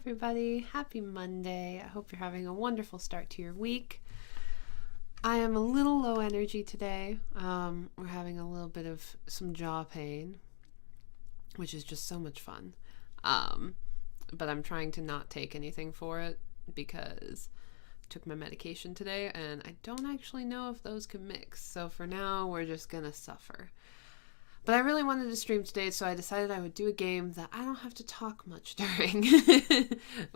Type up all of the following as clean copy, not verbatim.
everybody. Happy Monday. I hope you're having a wonderful start to your week. I am a little low energy today. We're having a little bit of some jaw pain, which is just so much fun. But I'm trying to not take anything for it because I took my medication today and I don't actually know if those can mix. So for now, we're just gonna suffer. But I really wanted to stream today, so I decided I would do a game that I don't have to talk much during,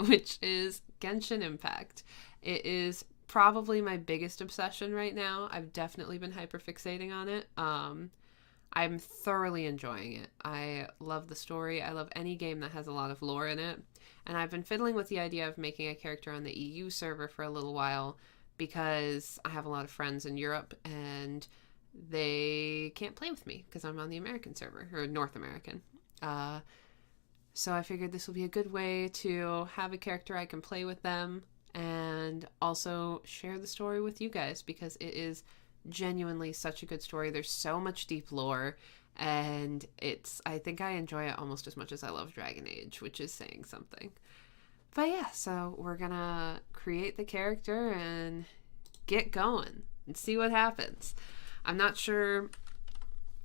which is Genshin Impact. It is probably my biggest obsession right now. I've definitely been hyperfixating on it. I'm thoroughly enjoying it. I love the story. I love any game that has a lot of lore in it. And I've been fiddling with the idea of making a character on the EU server for a little while because I have a lot of friends in Europe and they can't play with me because I'm on the American server, or North American. So I figured this will be a good way to have a character I can play with them and also share the story with you guys because it is genuinely such a good story. There's so much deep lore and I think I enjoy it almost as much as I love Dragon Age, which is saying something. But yeah, so we're gonna create the character and get going and see what happens. I'm not sure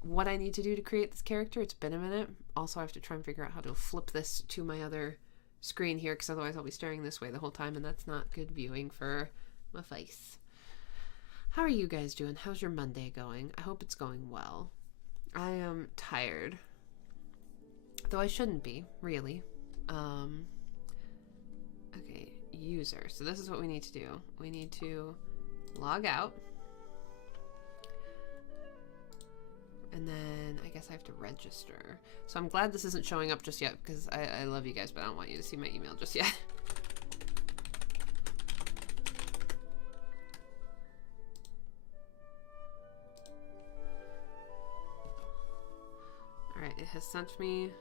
what I need to do to create this character. It's been a minute. Also, I have to try and figure out how to flip this to my other screen here because otherwise I'll be staring this way the whole time and that's not good viewing for my face. How are you guys doing? How's your Monday going? I hope it's going well. I am tired. Though I shouldn't be, really. Okay, user. So this is what we need to do. We need to log out. And then I guess I have to register. So I'm glad this isn't showing up just yet because I love you guys, but I don't want you to see my email just yet. Alright, it has sent me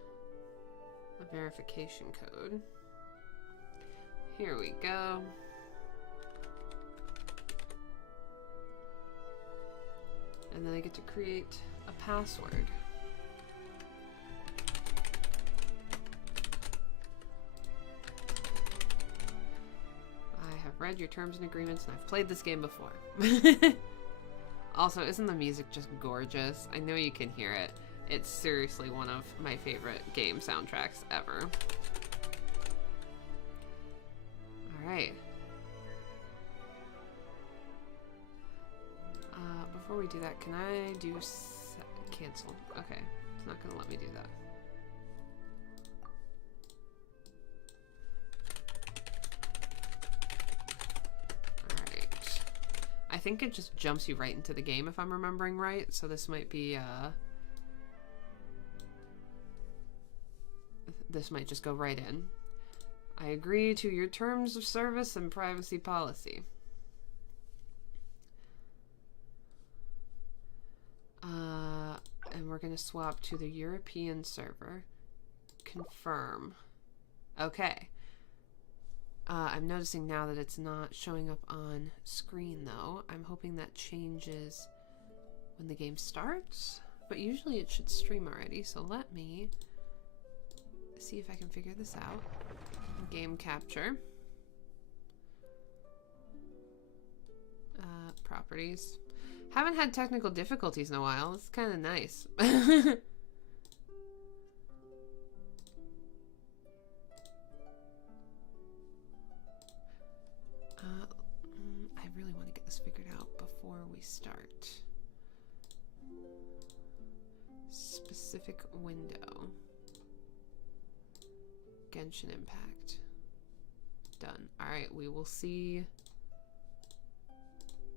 a verification code. Here we go. And then I get to create a password. I have read your terms and agreements and I've played this game before. Also, isn't the music just gorgeous? I know you can hear it. It's seriously one of my favorite game soundtracks ever. Alright. Before we do that, can I do cancel? Okay, it's not gonna let me do that. Alright. I think it just jumps you right into the game if I'm remembering right, so this might be, this might just go right in. I agree to your terms of service and privacy policy. And we're going to swap to the European server. Confirm. Okay. I'm noticing now that it's not showing up on screen, though. I'm hoping that changes when the game starts. But usually it should stream already, so let me see if I can figure this out. Game capture. Properties. Haven't had technical difficulties in a while. It's kind of nice. I really want to get this figured out before we start. Specific window. Genshin Impact. Done. Alright, we will see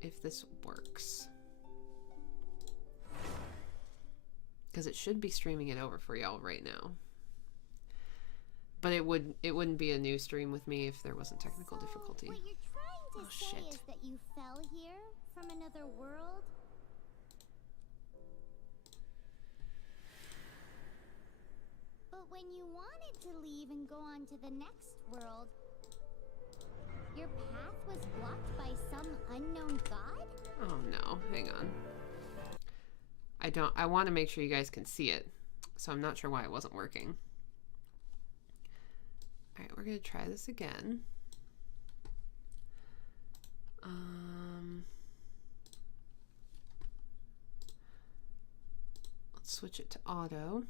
if this works. Because it should be streaming it over for y'all right now. But it wouldn't be a new stream with me if there wasn't technical difficulty. What you're trying to say is that you fell here from another world? But when you wanted to leave and go on to the next world, your path was blocked by some unknown god? Oh no, hang on. I want to make sure you guys can see it, so I'm not sure why it wasn't working. Alright, we're going to try this again. Let's switch it to auto.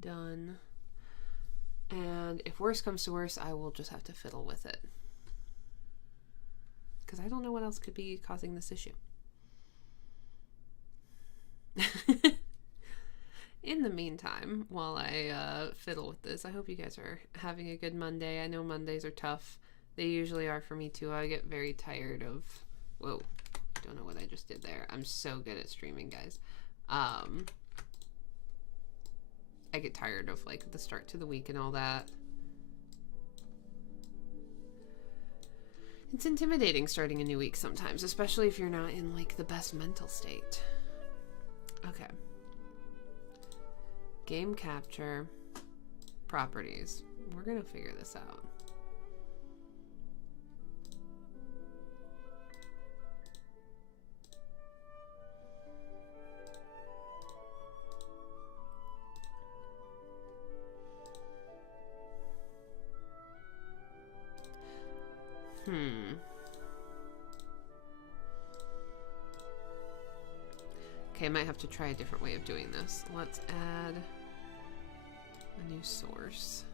Done. And if worse comes to worse, I will just have to fiddle with it. Because I don't know what else could be causing this issue. In the meantime, while I fiddle with this, I hope you guys are having a good Monday. I know Mondays are tough. They usually are for me too. I get very tired of... Whoa. Don't know what I just did there. I'm so good at streaming, guys. I get tired of like the start to the week and all that. It's intimidating starting a new week sometimes, especially if you're not in like the best mental state. Okay. Game capture, properties. We're gonna figure this out. Okay, I might have to try a different way of doing this. Let's add a new source.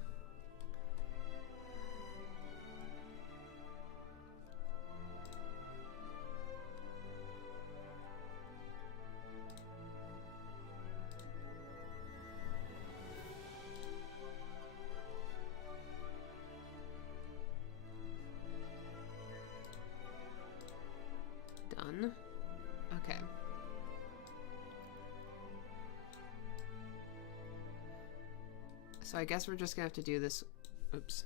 Done. Okay. So I guess we're just gonna have to do this, oops,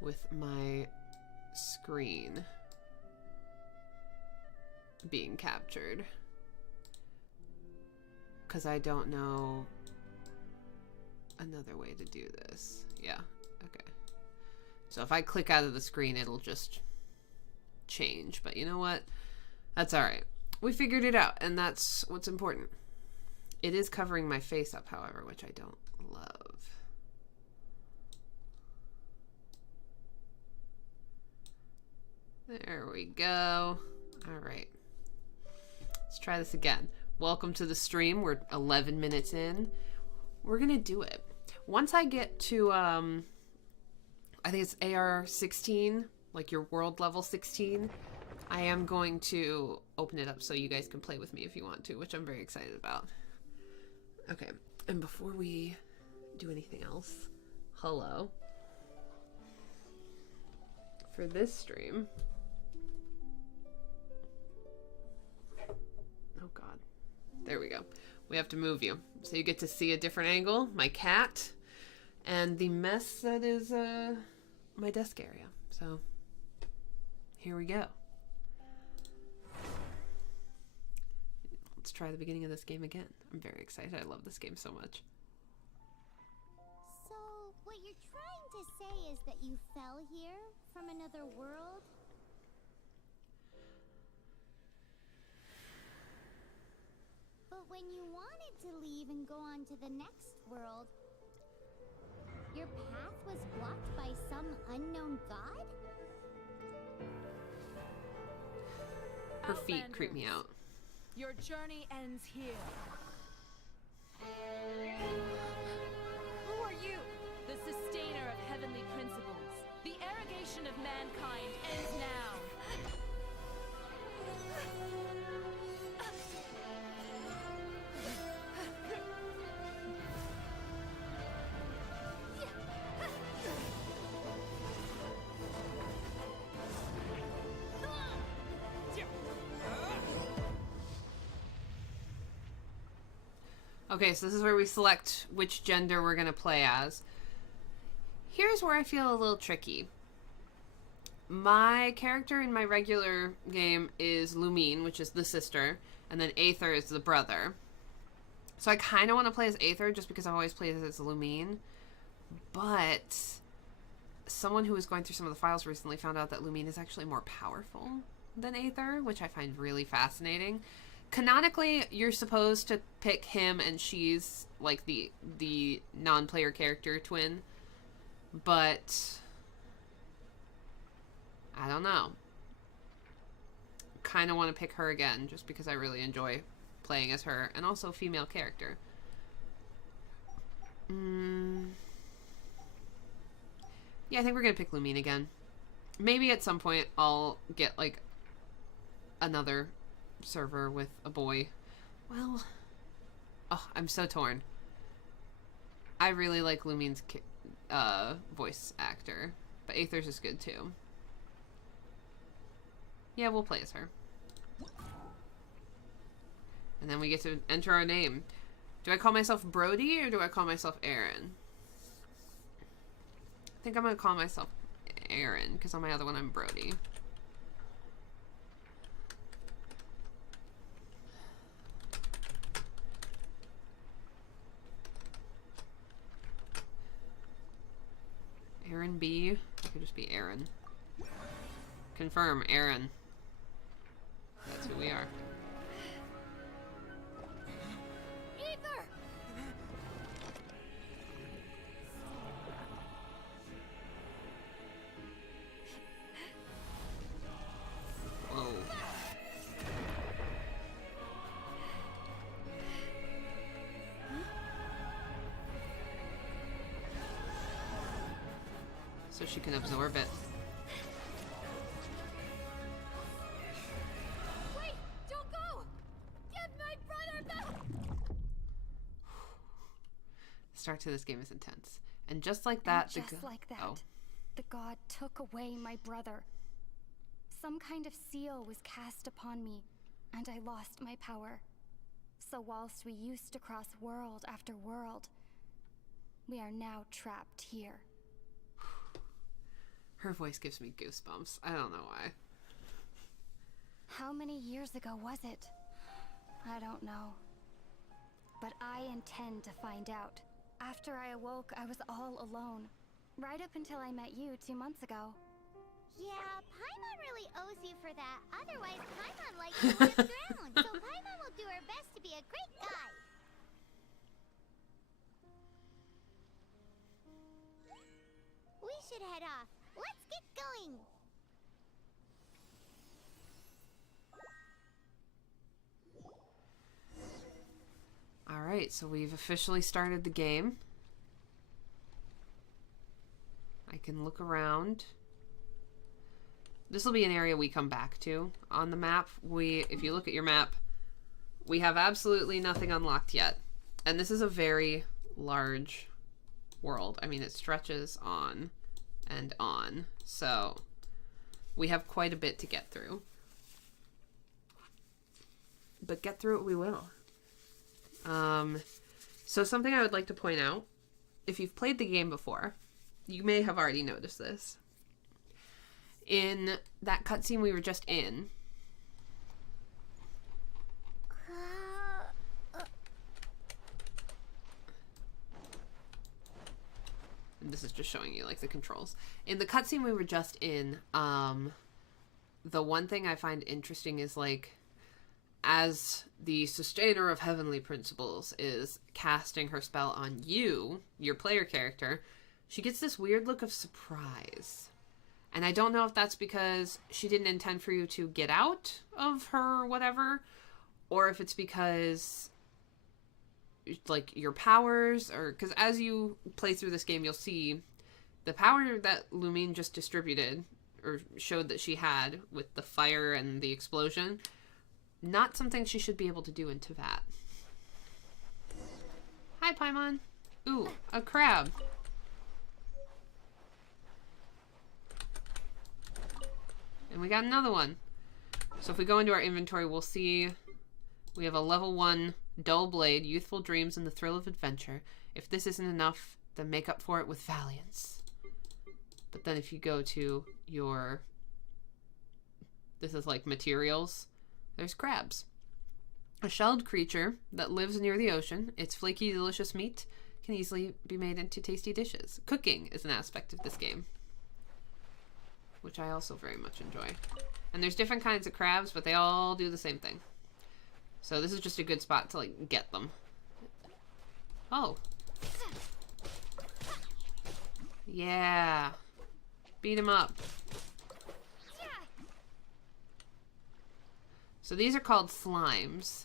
with my screen being captured. Because I don't know another way to do this. Yeah, okay. So if I click out of the screen, it'll just change. But you know what? That's alright. We figured it out, and that's what's important. It is covering my face up, however, which I don't love. There we go. Alright. Let's try this again. Welcome to the stream. We're 11 minutes in. We're gonna do it. Once I get to, I think it's AR 16, like your world level 16, I am going to open it up so you guys can play with me if you want to, which I'm very excited about. Okay, and before we do anything else, hello. For this stream... Oh god. There we go. We have to move you. So you get to see a different angle, my cat, and the mess that is my desk area. So, here we go. Let's try the beginning of this game again. I'm very excited. I love this game so much. So, what you're trying to say is that you fell here from another world? But when you wanted to leave and go on to the next world, your path was blocked by some unknown god? Her feet creep me out. Your journey ends here. Who are you? The sustainer of heavenly principles. The arrogation of mankind ends now. Okay, so this is where we select which gender we're going to play as. Here's where I feel a little tricky. My character in my regular game is Lumine, which is the sister, and then Aether is the brother. So I kind of want to play as Aether just because I've always played as Lumine. But someone who was going through some of the files recently found out that Lumine is actually more powerful. than Aether, which I find really fascinating. Canonically, you're supposed to pick him and she's like the non-player character twin, but I don't know. Kind of want to pick her again just because I really enjoy playing as her, and also female character. Yeah, I think we're gonna pick Lumine again. Maybe at some point I'll get like another server with a boy. Well, oh, I'm so torn. I really like Lumine's voice actor, but Aether's is good too. Yeah, we'll play as her. And then we get to enter our name. Do I call myself Brody or do I call myself Aaron? I think I'm gonna call myself Aaron because on my other one I'm Brody. Aaron B. I could just be Aaron. Confirm, Aaron. That's who we are. Aether! Whoa. So she can absorb it. Wait! Don't go! Get my brother back! Start to this game is intense. And just like that, Just like that, Oh. the god took away my brother. Some kind of seal was cast upon me, and I lost my power. So whilst we used to cross world after world, we are now trapped here. Her voice gives me goosebumps. I don't know why. How many years ago was it? I don't know. But I intend to find out. After I awoke, I was all alone. Right up until I met you 2 months ago. Yeah, Paimon really owes you for that. Otherwise, Paimon likely would have drowned. So Paimon will do her best to be a great guide. We should head off. Let's get going. Alright, so we've officially started the game. I can look around. This will be an area we come back to on the map. If you look at your map, we have absolutely nothing unlocked yet. And this is a very large world. I mean, it stretches on and on. So we have quite a bit to get through. But get through it we will. So something I would like to point out, if you've played the game before, you may have already noticed this. In that cutscene we were just in, and this is just showing you like the controls. In the cutscene we were just in, the one thing I find interesting is like, as the sustainer of heavenly principles is casting her spell on you, your player character, she gets this weird look of surprise. And I don't know if that's because she didn't intend for you to get out of her whatever, or if it's because like your powers, or because as you play through this game, you'll see the power that Lumine just distributed or showed that she had with the fire and the explosion. Not something she should be able to do in Teyvat. Hi, Paimon. Ooh, a crab. And we got another one. So if we go into our inventory, we'll see we have a level 1 dull blade, youthful dreams, and the thrill of adventure. If this isn't enough, then make up for it with valiance. But then if you go to your... This is like materials. There's crabs. A shelled creature that lives near the ocean. Its flaky, delicious meat can easily be made into tasty dishes. Cooking is an aspect of this game, which I also very much enjoy. And there's different kinds of crabs, but they all do the same thing. So this is just a good spot to, like, get them. Oh. Yeah. Beat him up. So these are called slimes.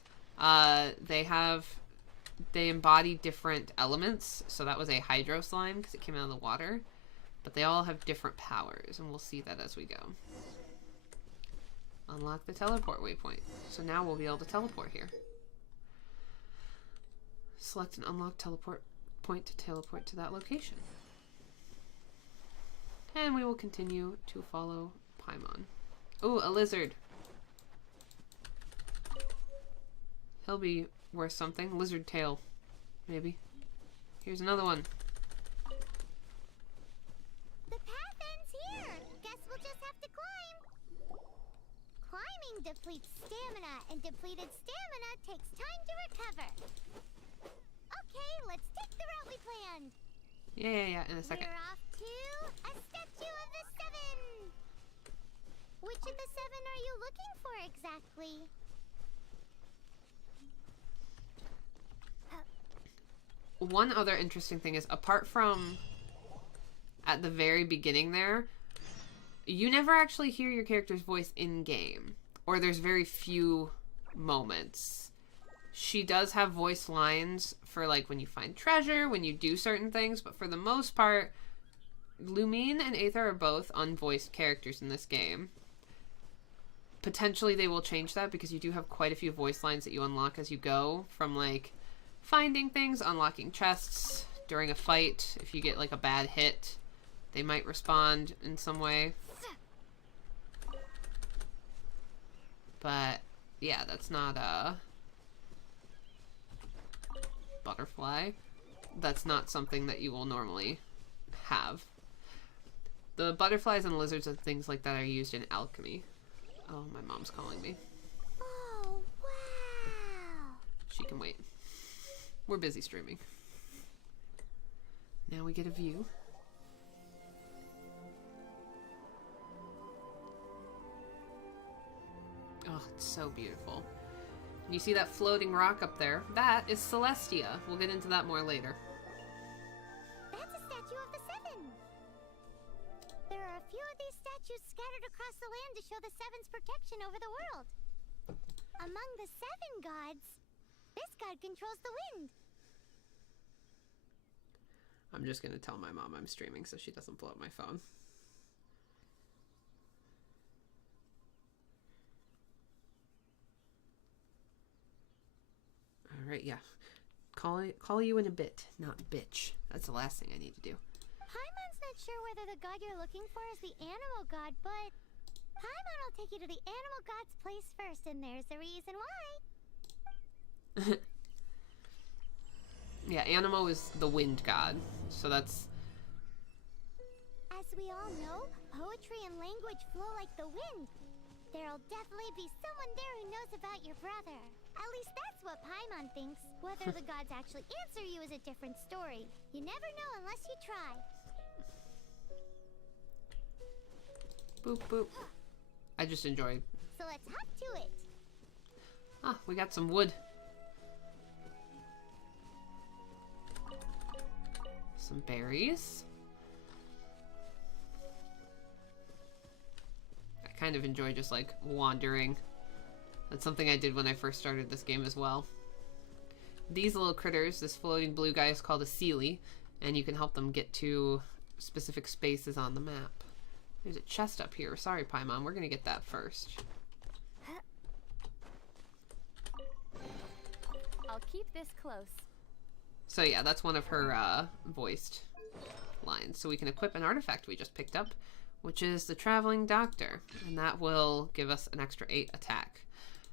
They embody different elements. So that was a hydro slime because it came out of the water. But they all have different powers, and we'll see that as we go. Unlock the teleport waypoint. So now we'll be able to teleport here. Select an unlocked teleport point to teleport to that location. And we will continue to follow Paimon. Ooh, a lizard. He'll be worth something. Lizard tail. Maybe. Here's another one. The path ends here. Guess we'll just have to climb. Climbing depletes stamina, and depleted stamina takes time to recover. Okay, let's take the route we planned. Yeah, in a second. We're off to a statue of the seven. Which of the seven are you looking for exactly? One other interesting thing is, apart from at the very beginning there, you never actually hear your character's voice in-game. Or there's very few moments. She does have voice lines for, like, when you find treasure, when you do certain things, but for the most part, Lumine and Aether are both unvoiced characters in this game. Potentially they will change that, because you do have quite a few voice lines that you unlock as you go, from, like, finding things, unlocking chests, during a fight. If you get, like, a bad hit, they might respond in some way. But, yeah, that's not a butterfly. That's not something that you will normally have. The butterflies and lizards and things like that are used in alchemy. Oh, my mom's calling me. Oh, wow. She can wait. We're busy streaming. Now we get a view. Oh, it's so beautiful. You see that floating rock up there? That is Celestia. We'll get into that more later. That's a statue of the seven. There are a few of these statues scattered across the land to show the seven's protection over the world. Among the seven gods, this god controls the wind. I'm just gonna tell my mom I'm streaming so she doesn't blow up my phone. Alright, yeah. Call you in a bit, not bitch. That's the last thing I need to do. Paimon's not sure whether the god you're looking for is the animal god, but Paimon will take you to the animal god's place first, and there's the reason why. Yeah, Animo is the wind god, so that's... As we all know, poetry and language flow like the wind. There'll definitely be someone there who knows about your brother. At least that's what Paimon thinks. Whether the gods actually answer you is a different story. You never know unless you try. Boop, boop. I just enjoy... So let's hop to it. Ah, we got some wood. Some berries. I kind of enjoy just, like, wandering. That's something I did when I first started this game as well. These little critters, this floating blue guy is called a Seelie, and you can help them get to specific spaces on the map. There's a chest up here. Sorry, Paimon, we're gonna get that first. I'll keep this close. So yeah, that's one of her voiced lines. So we can equip an artifact we just picked up, which is the Traveling Doctor, and that will give us an extra 8 attack.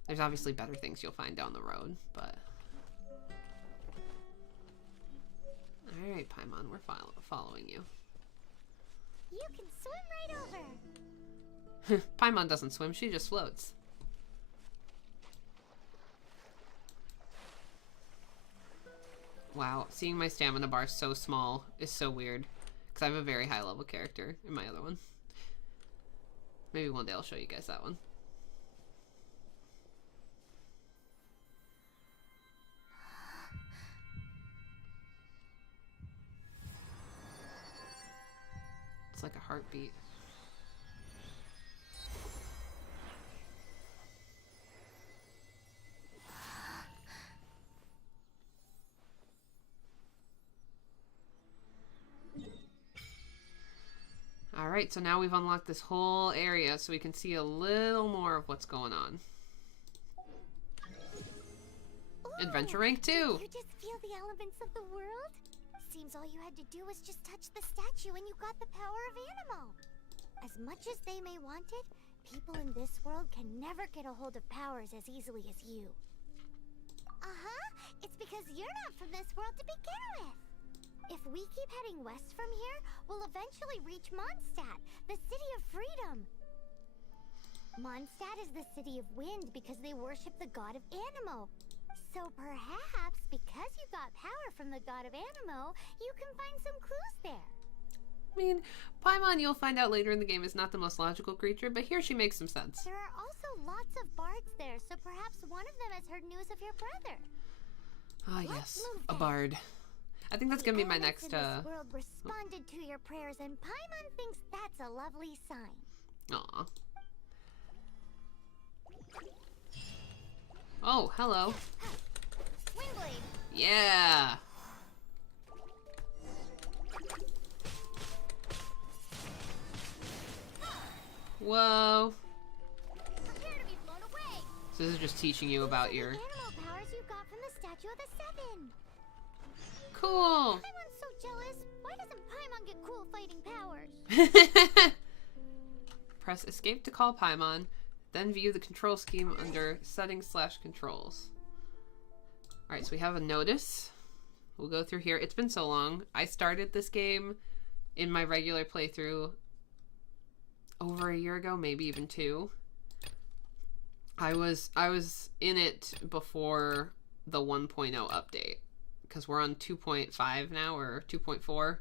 There's obviously better things you'll find down the road, but... Alright, Paimon, we're following you. You can swim right over. Paimon doesn't swim, she just floats. Wow, seeing my stamina bar so small is so weird. Because I have a very high level character in my other one. Maybe one day I'll show you guys that one. like a heartbeat. Alright, so now we've unlocked this whole area so we can see a little more of what's going on. Ooh, Adventure rank 2! You just feel the elements of the world? Seems all you had to do was just touch the statue and you got the power of Animo. As much as they may want it, people in this world can never get a hold of powers as easily as you. Uh-huh, it's because you're not from this world to begin with. If we keep heading west from here, we'll eventually reach Mondstadt, the city of freedom. Mondstadt is the city of wind because they worship the god of Animo. So perhaps, because you got power from the god of Animo, you can find some clues there. I mean, Paimon, you'll find out later in the game, is not the most logical creature, but here she makes some sense. There are also lots of bards there, so perhaps one of them has heard news of your brother. Ah, Let's yes, move a then. bard. I think that's gonna be my elements next, in this world responded to your prayers, and Paimon thinks that's a lovely sign. Aw. Oh, hello. Windblade! Yeah! Whoa. Prepare to be blown away! So this is just teaching you about your... The animal powers you got from the Statue of the Seven. Cool! Paimon's so jealous. Why doesn't Paimon get cool fighting powers? Press escape to call Paimon, then view the control scheme under settings/controls. Alright, so we have a notice. We'll go through here. It's been so long. I started this game in my regular playthrough over a year ago, maybe even 2. I was in it before the 1.0 update, because we're on 2.5 now, or 2.4.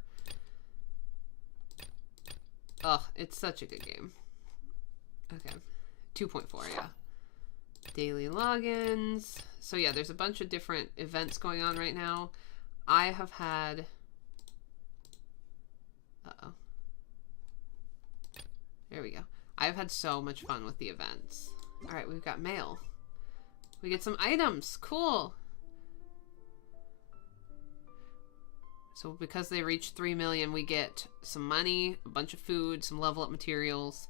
Ugh, it's such a good game. Okay. 2.4, yeah. Daily logins. So yeah, there's a bunch of different events going on right now. I have had... Uh-oh. There we go. I've had so much fun with the events. Alright, we've got mail. We get some items. Cool. So because they reach 3 million, we get some money, a bunch of food, some level up materials,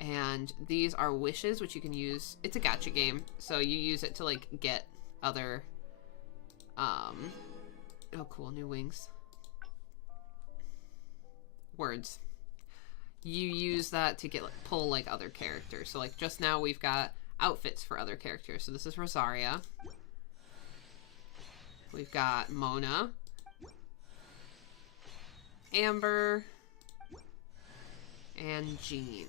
and these are wishes, which you can use. It's a gacha game, so you use it to, like, get other, oh cool, new wings. Words. You use that to get, like, pull, like, other characters. So, like, just now we've got outfits for other characters. So this is Rosaria. We've got Mona. Amber. And Jean.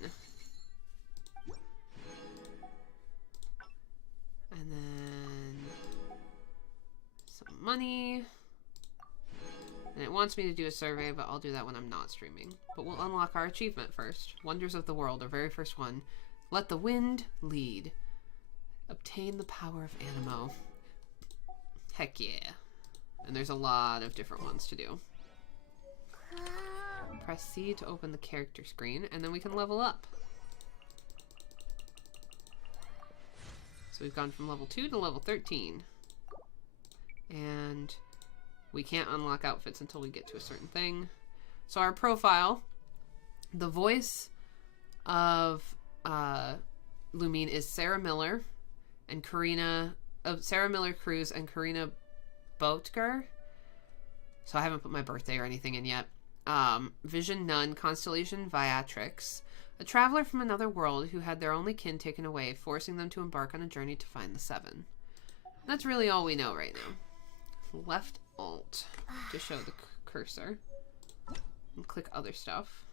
And then some money. And it wants me to do a survey, but I'll do that when I'm not streaming. But we'll unlock our achievement first. Wonders of the World, our very first one. Let the wind lead. Obtain the power of Animo. Heck yeah. And there's a lot of different ones to do. Press C to open the character screen, and then we can level up. So we've gone from level 2 to level 13. And we can't unlock outfits until we get to a certain thing. So our profile, the voice of Lumine is Sarah Miller and Sarah Miller Cruz and Karina Boetger. So I haven't put my birthday or anything in yet. Vision Nun, Constellation Viatrix, a traveler from another world who had their only kin taken away, forcing them to embark on a journey to find the Seven. That's really all we know right now. Left Alt to show the cursor. And click other stuff.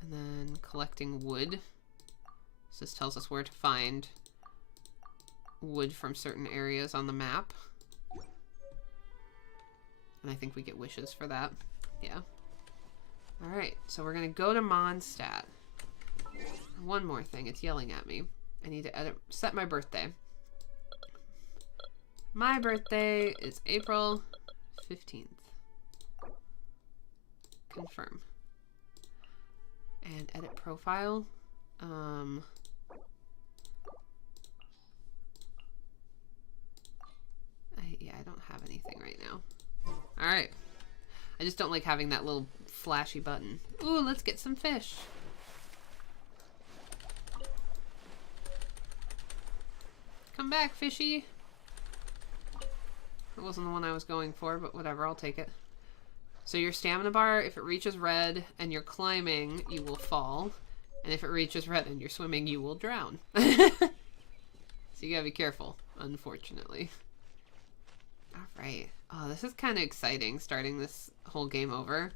And then collecting wood. So this tells us where to find wood from certain areas on the map. And I think we get wishes for that. Yeah. Alright, so we're going to go to Mondstadt. One more thing, it's yelling at me. I need to set my birthday. My birthday is April 15th. Confirm. And edit profile. Yeah, I don't have anything right now. Alright. I just don't like having that little flashy button. Ooh, let's get some fish. Come back, fishy. It wasn't the one I was going for, but whatever, I'll take it. So your stamina bar, if it reaches red and you're climbing, you will fall. And if it reaches red and you're swimming, you will drown. So you gotta be careful, unfortunately. Alright. Oh, this is kind of exciting, starting this whole game over.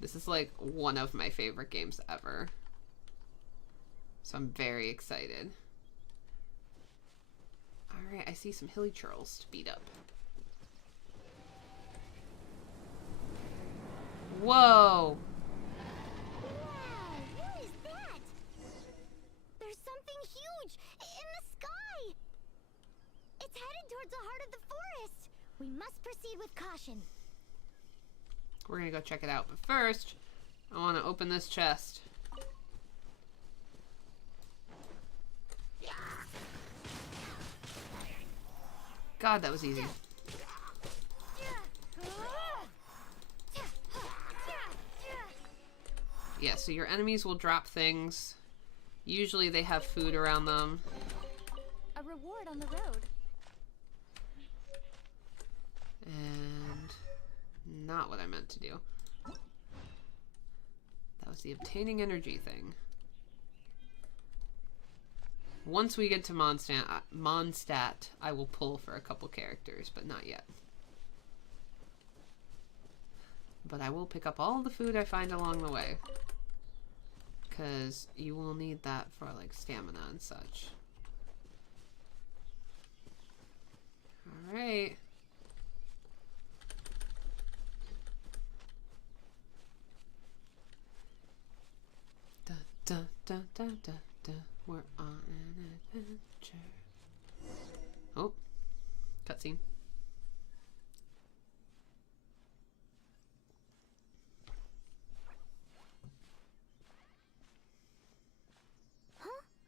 This is like one of my favorite games ever. So I'm very excited. Alright, I see some hilly churls to beat up. Whoa! Wow, what is that? There's something huge in the sky! It's headed towards the heart of the forest! We must proceed with caution. We're gonna go check it out, but first, I want to open this chest. God, that was easy. Yeah, so your enemies will drop things. Usually they have food around them. A reward on the road. And not what I meant to do. That was the obtaining energy thing. Once we get to Mondstadt, I will pull for a couple characters, but not yet. But I will pick up all the food I find along the way. Because you will need that for like stamina and such. Alright. Da da da da da da. We're on an adventure. Oh, cutscene.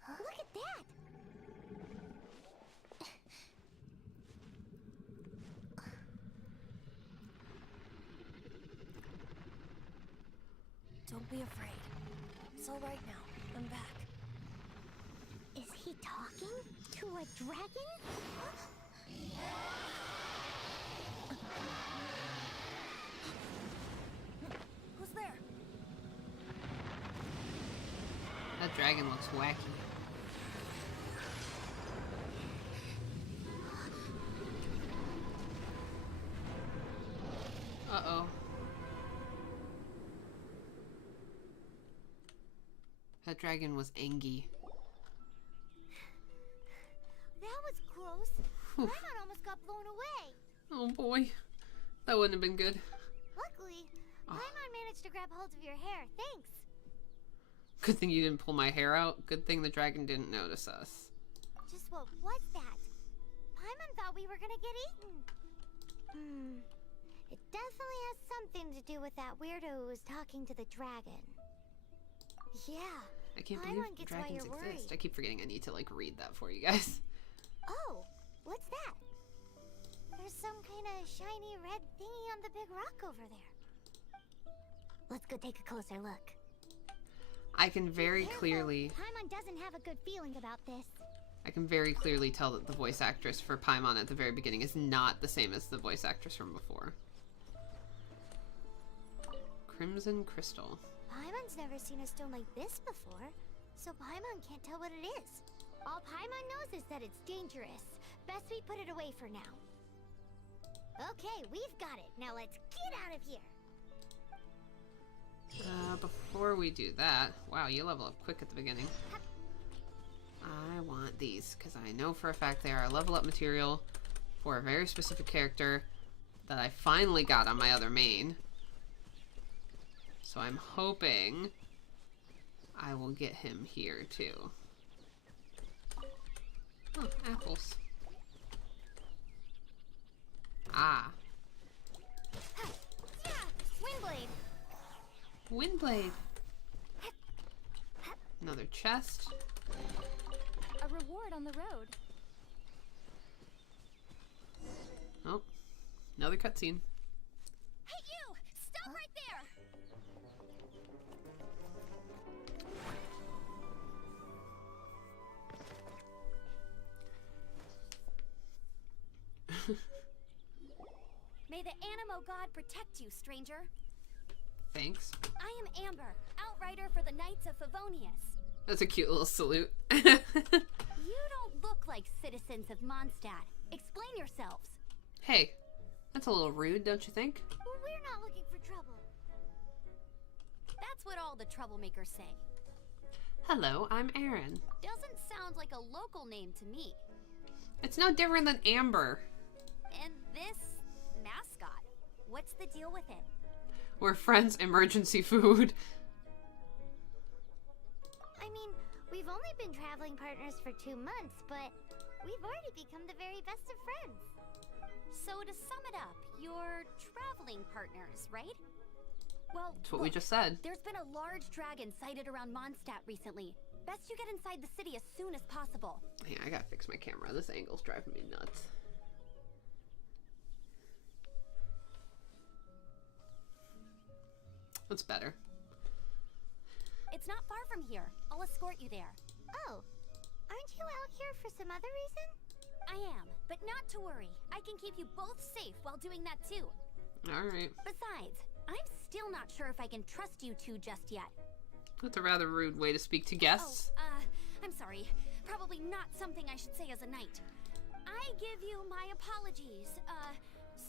Look at that! Don't be afraid. It's all right now. I'm back. Is he talking to a dragon? Who's there? That dragon looks wacky. Uh-oh. That dragon was angry. That was close. Paimon almost got blown away. Oh boy. That wouldn't have been good. Luckily, Oh. Paimon managed to grab hold of your hair. Thanks. Good thing you didn't pull my hair out. Good thing the dragon didn't notice us. Just what was that? Paimon thought we were gonna get eaten. It definitely has something to do with that weirdo who was talking to the dragon. Yeah. I can't Paimon believe gets why dragons you're exist. worried. I keep forgetting I need to like read that for you guys. Oh, what's that? There's some kind of shiny red thingy on the big rock over there. Let's go take a closer look. I can very Careful. clearly Paimon doesn't have a good feeling about this. I can very clearly tell that the voice actress for Paimon at the very beginning is not the same as the voice actress from before. Crimson Crystal. Paimon's never seen a stone like this before, so Paimon can't tell what it is. All Paimon knows is that it's dangerous. Best we put it away for now. Okay, we've got it. Now let's get out of here. Before we do that, wow, you level up quick at the beginning. I want these, because I know for a fact they are a level up material for a very specific character that I finally got on my other main. So I'm hoping I will get him here too. Oh, apples. Ah. Yeah, Windblade. Keyblade. Another chest. A reward on the road. Oh, another cutscene. Hey you! Stop right there! May the Animo God protect you, stranger. Thanks. I am Amber, outrider for the Knights of Favonius. That's a cute little salute. You don't look like citizens of Mondstadt. Explain yourselves. Hey, that's a little rude, don't you think? Well, we're not looking for trouble. That's what all the troublemakers say. Hello, I'm Aaron. Doesn't sound like a local name to me. It's no different than Amber. And this mascot, what's the deal with it? We're friends, emergency food. I mean, we've only been traveling partners for 2 months, but we've already become the very best of friends. So to sum it up, you're traveling partners, right? Well, That's what we just said. there's been a large dragon sighted around Mondstadt recently. Best you get inside the city as soon as possible. Yeah, I gotta fix my camera. This angle's driving me nuts. That's better. It's not far from here. I'll escort you there. Oh, aren't you out here for some other reason? I am, but not to worry. I can keep you both safe while doing that too. Alright. Besides, I'm still not sure if I can trust you two just yet. That's a rather rude way to speak to guests. I'm sorry. Probably not something I should say as a knight. I give you my apologies,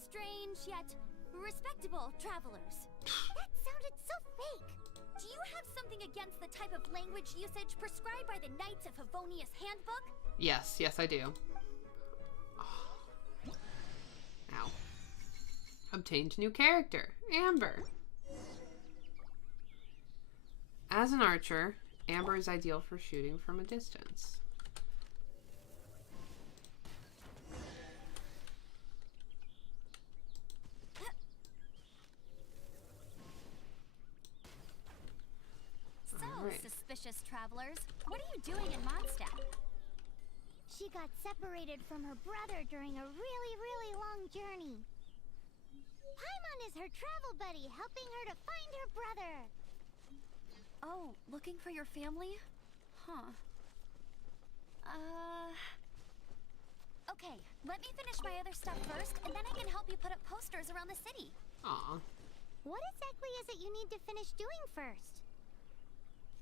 strange yet respectable travelers. That sounded so fake. Do you have something against the type of language usage prescribed by the Knights of Favonius Handbook? Yes, I do. Oh. Ow. Obtained new character, Amber. As an archer, Amber is ideal for shooting from a distance. Alright. Suspicious travelers, what are you doing in Mondstadt? She got separated from her brother during a really long journey. Paimon is her travel buddy, helping her to find her brother. Oh, looking for your family? Huh. Okay, let me finish my other stuff first, and then I can help you put up posters around the city. Aw. What exactly is it you need to finish doing first?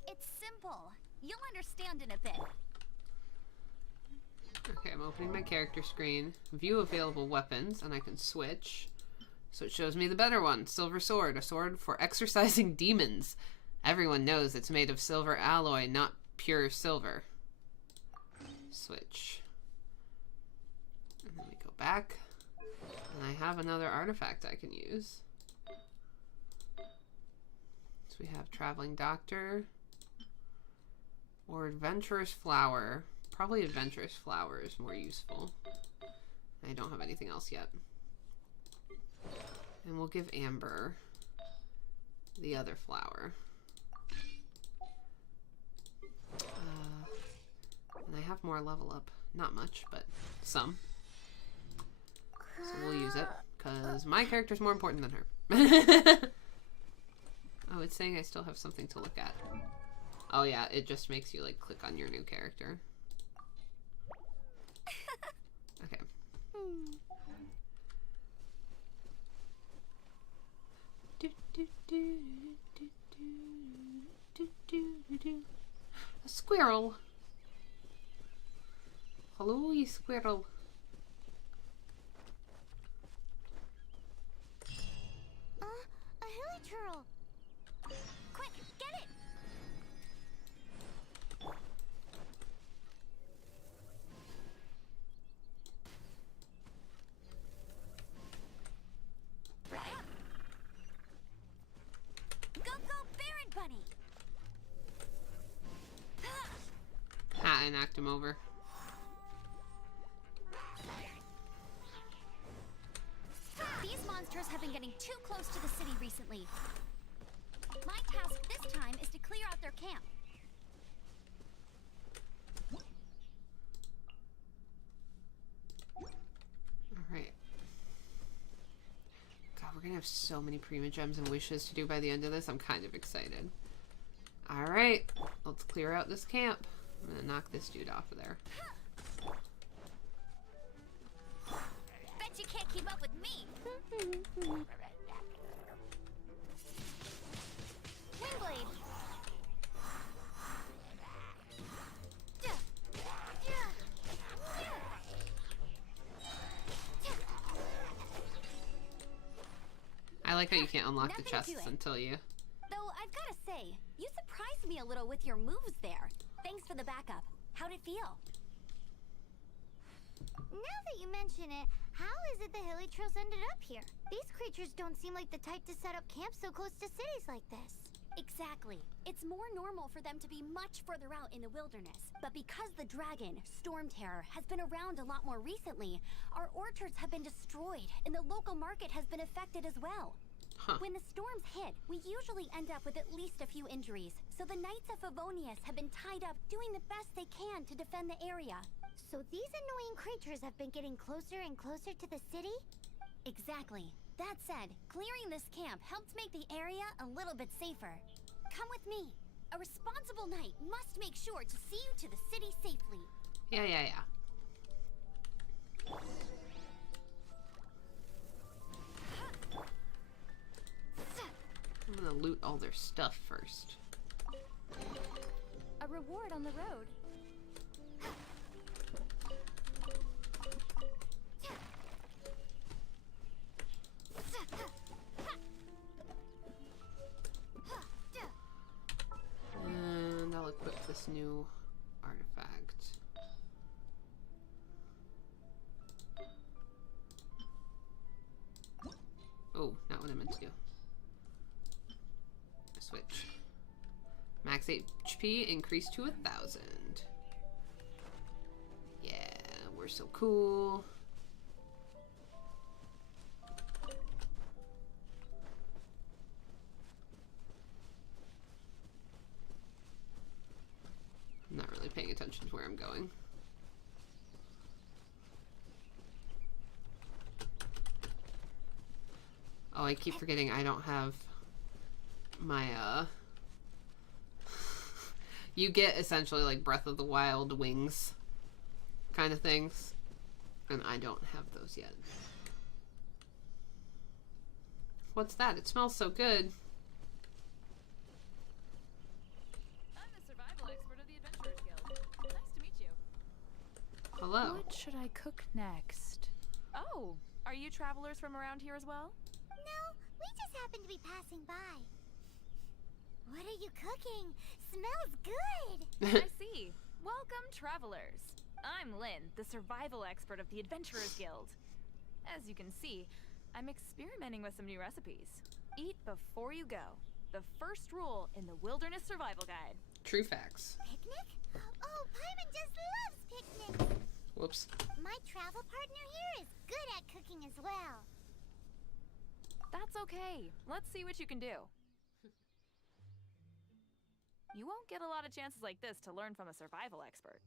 It's simple. You'll understand in a bit. Okay, I'm opening my character screen. View available weapons, and I can switch. So it shows me the better one. Silver sword. A sword for exorcising demons. Everyone knows it's made of silver alloy, not pure silver. Switch. And then we go back. And I have another artifact I can use. So we have Traveling Doctor. Or Adventurous Flower. Probably Adventurous Flower is more useful. I don't have anything else yet. And we'll give Amber the other flower. And I have more level up. Not much, but some. So we'll use it, because my character's more important than her. Oh, it's saying I still have something to look at. Oh yeah, it just makes you like click on your new character. Okay. A squirrel. Hello, you squirrel. A hilly churl. Quick, get it! Go, Baron Bunny! Ah, I knocked him over. These monsters have been getting too close to the city recently. My task this time is to clear out their camp. Alright. God, we're gonna have so many Prima Gems and wishes to do by the end of this. I'm kind of excited. Alright, let's clear out this camp. I'm gonna knock this dude off of there. Bet you can't keep up with me. Windblade. I like how you can't unlock the Nothing to chests it. until you... Though I've gotta say, you surprised me a little with your moves there. Thanks for the backup. How'd it feel? Now that you mention it, how is it the Hilly-Trills ended up here? These creatures don't seem like the type to set up camps so close to cities like this. Exactly. It's more normal for them to be much further out in the wilderness. But because the dragon, Storm Terror, has been around a lot more recently, our orchards have been destroyed and the local market has been affected as well. Huh. When the storms hit, we usually end up with at least a few injuries, so the Knights of Favonius have been tied up doing the best they can to defend the area. So these annoying creatures have been getting closer and closer to the city? Exactly. That said, clearing this camp helped make the area a little bit safer. Come with me. A responsible knight must make sure to see you to the city safely. Yeah. I'm gonna loot all their stuff first. A reward on the road. And I'll equip this new artifact. Oh, not what I meant to do. Switch. Max HP increased to 1,000. Yeah, we're so cool. I'm not really paying attention to where I'm going. Oh, I keep forgetting I don't have my, you get essentially like Breath of the Wild wings kind of things, and I don't have those yet. What's that? It smells so good. I'm the survival expert of the Adventurers Guild. Nice to meet you. Hello. What should I cook next? Oh, are you travelers from around here as well? No, we just happen to be passing by. What are you cooking? Smells good! I see. Welcome, travelers. I'm Lynn, the survival expert of the Adventurers Guild. As you can see, I'm experimenting with some new recipes. Eat before you go. The first rule in the Wilderness Survival Guide. True facts. Picnic? Oh, Paimon just loves picnics! Whoops. My travel partner here is good at cooking as well. That's okay. Let's see what you can do. You won't get a lot of chances like this to learn from a survival expert.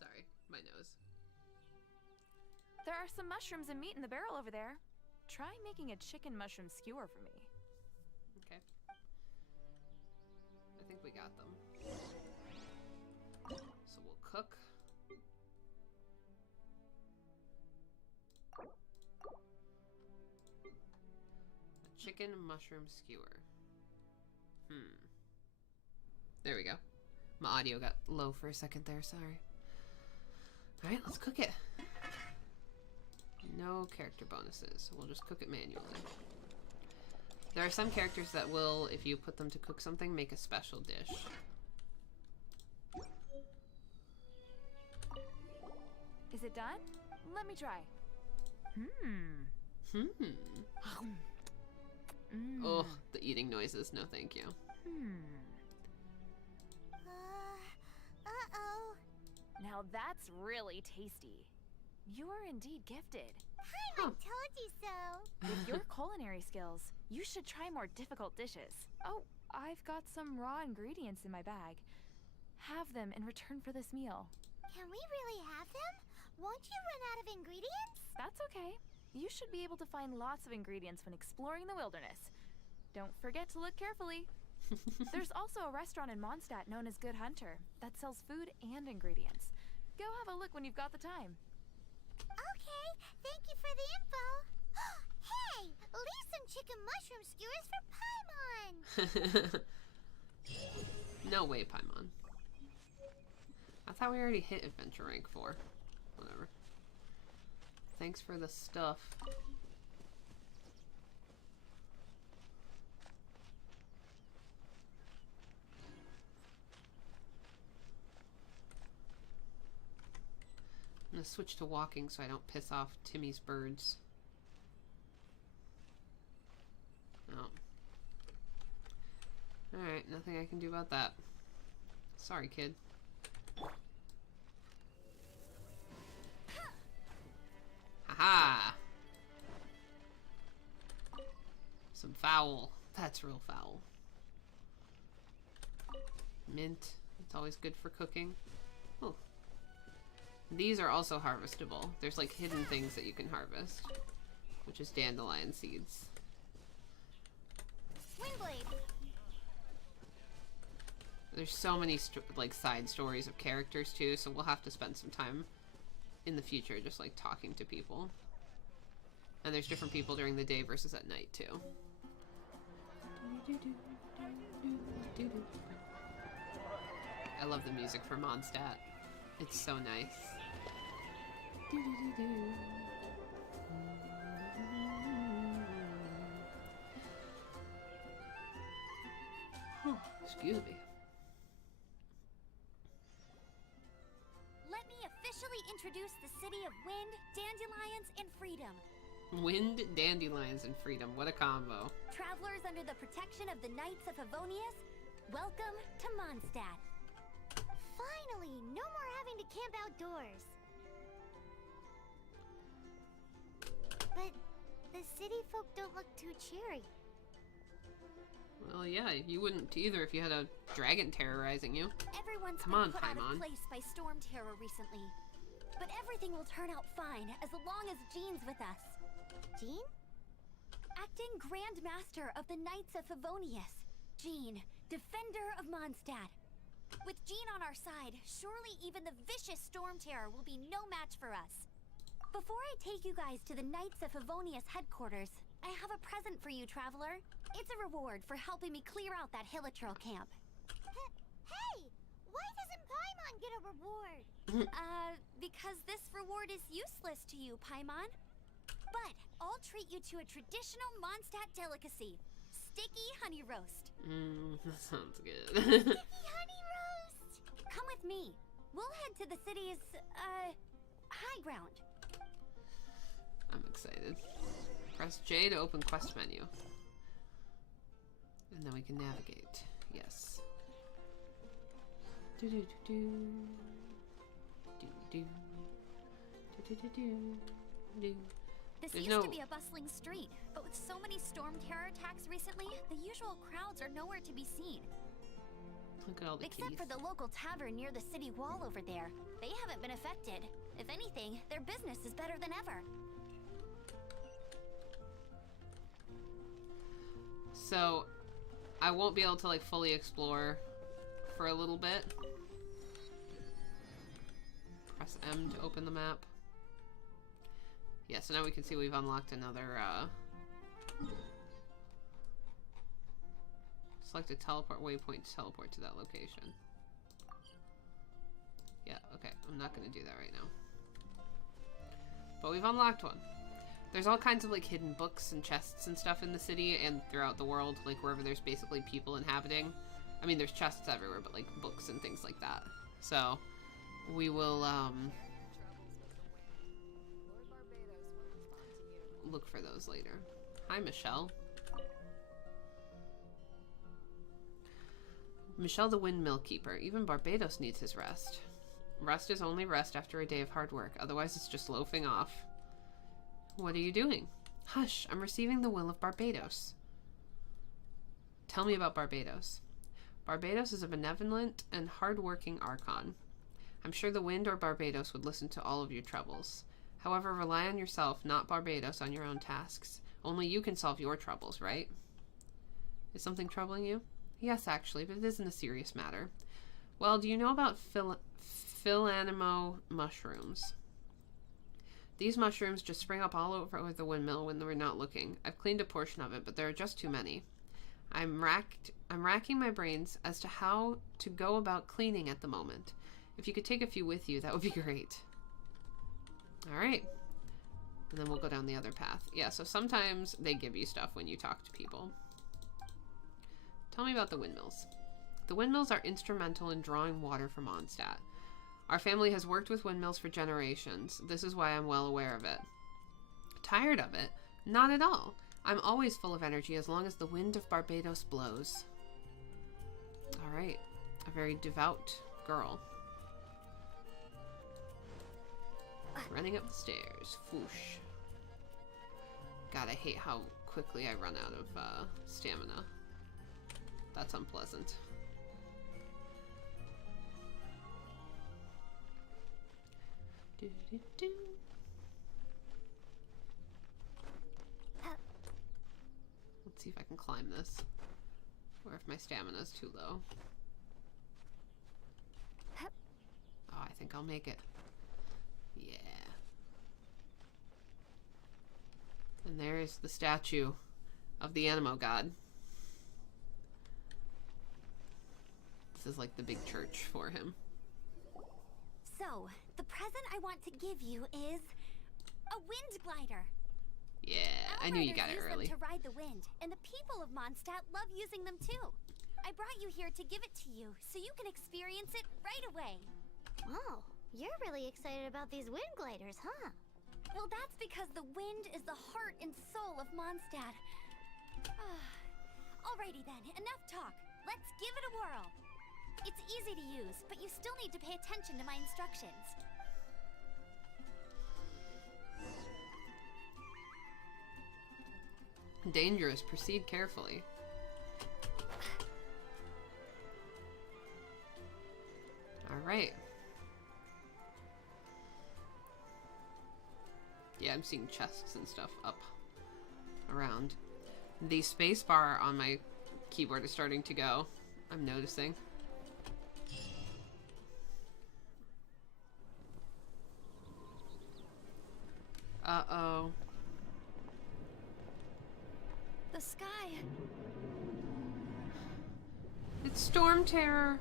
Sorry, my nose. There are some mushrooms and meat in the barrel over there. Try making a chicken mushroom skewer for me. Okay. I think we got them. So we'll cook. A chicken mushroom skewer. There we go. My audio got low for a second there, sorry. Alright, let's cook it. No character bonuses, so we'll just cook it manually. There are some characters that will, if you put them to cook something, make a special dish. Is it done? Let me try. Oh, the eating noises. No, thank you. Uh-oh. Now Now that's really tasty. You are indeed gifted. Paimon told you so. With your culinary skills, you should try more difficult dishes. Oh, I've got some raw ingredients in my bag. Have them in return for this meal. Can we really have them? Won't you run out of ingredients? That's okay. You should be able to find lots of ingredients when exploring the wilderness. Don't forget to look carefully. There's also a restaurant in Mondstadt known as Good Hunter that sells food and ingredients. Go have a look when you've got the time. Okay, thank you for the info. Hey, leave some chicken mushroom skewers for Paimon. No way, Paimon. I thought we already hit adventure rank 4. Whatever. Thanks for the stuff. I'm gonna switch to walking so I don't piss off Timmy's birds. Oh. Alright, nothing I can do about that. Sorry, kid. Haha! Some fowl. That's real fowl. Mint. It's always good for cooking. Oh. These are also harvestable. There's like hidden things that you can harvest, which is dandelion seeds. Windblade. There's so many like side stories of characters too, so we'll have to spend some time in the future just like talking to people. And there's different people during the day versus at night too. I love the music for Mondstadt. It's so nice. Oh, excuse me. Let me officially introduce the city of wind, dandelions, and freedom. Wind, dandelions, and freedom. What a combo. Travelers under the protection of the Knights of Favonius, welcome to Mondstadt. Finally, no more having to camp outdoors. But the city folk don't look too cheery. Well, yeah, you wouldn't either if you had a dragon terrorizing you. Everyone's Come been on, put out Paimon. of place by storm terror recently. But everything will turn out fine as long as Jean's with us. Jean? Acting Grand Master of the Knights of Favonius. Jean, Defender of Mondstadt. With Jean on our side, surely even the vicious storm terror will be no match for us. Before I take you guys to the Knights of Favonius headquarters, I have a present for you, traveler. It's a reward for helping me clear out that Hilichurl camp. Hey! Why doesn't Paimon get a reward? Because this reward is useless to you, Paimon. But I'll treat you to a traditional Mondstadt delicacy. Sticky honey roast. That sounds good. Sticky honey roast! Come with me. We'll head to the city's, high ground. I'm excited. Press J to open quest menu. And then we can navigate. Yes. Do do do do do do do do do. This There's used to be a bustling street, but with so many storm terror attacks recently, the usual crowds are nowhere to be seen. Look at all the Except keys. for the local tavern near the city wall over there. They haven't been affected. If anything, their business is better than ever. So, I won't be able to like fully explore for a little bit. Press M to open the map. Yeah, so now we can see we've unlocked another, select a teleport waypoint to teleport to that location. Yeah, okay, I'm not gonna do that right now. But we've unlocked one. There's all kinds of like hidden books and chests and stuff in the city and throughout the world, like wherever there's basically people inhabiting. I mean, there's chests everywhere, but like books and things like that. So, we will, look for those later. Hi, Michelle. Michelle the Windmill Keeper. Even Barbados needs his rest. Rest is only rest after a day of hard work. Otherwise, it's just loafing off. What are you doing? Hush, I'm receiving the will of Barbados. Tell me about Barbados. Barbados is a benevolent and hard-working archon. I'm sure the wind or Barbados would listen to all of your troubles. However, rely on yourself, not Barbados, on your own tasks. Only you can solve your troubles, right? Is something troubling you? Yes, actually, but it isn't a serious matter. Well, do you know about Philanimo mushrooms? These mushrooms just spring up all over the windmill when we're not looking. I've cleaned a portion of it, but there are just too many. I'm racking my brains as to how to go about cleaning at the moment. If you could take a few with you, that would be great. Alright. And then we'll go down the other path. Yeah, so sometimes they give you stuff when you talk to people. Tell me about the windmills. The windmills are instrumental in drawing water from Mondstadt. Our family has worked with windmills for generations. This is why I'm well aware of it. Tired of it? Not at all. I'm always full of energy as long as the wind of Barbados blows. Alright. A very devout girl. Running up the stairs. Whoosh. God, I hate how quickly I run out of stamina. That's unpleasant. Do-do-do. Let's see if I can climb this. Or if my stamina's too low. Oh, I think I'll make it. Yeah. And there's the statue of the Animo god. This is like the big church for him. So, the present I want to give you is a wind glider. Yeah, I knew you got it early. Them to ride the wind, and the people of Mondstadt love using them too. I brought you here to give it to you, so you can experience it right away. Oh, you're really excited about these wind gliders, huh? Well, that's because the wind is the heart and soul of Mondstadt. Alrighty then, enough talk. Let's give it a whirl. It's easy to use, but you still need to pay attention to my instructions. Dangerous. Proceed carefully. Alright. Yeah, I'm seeing chests and stuff up around. The spacebar on my keyboard is starting to go. I'm noticing. Uh-oh. The sky. It's Storm Terror.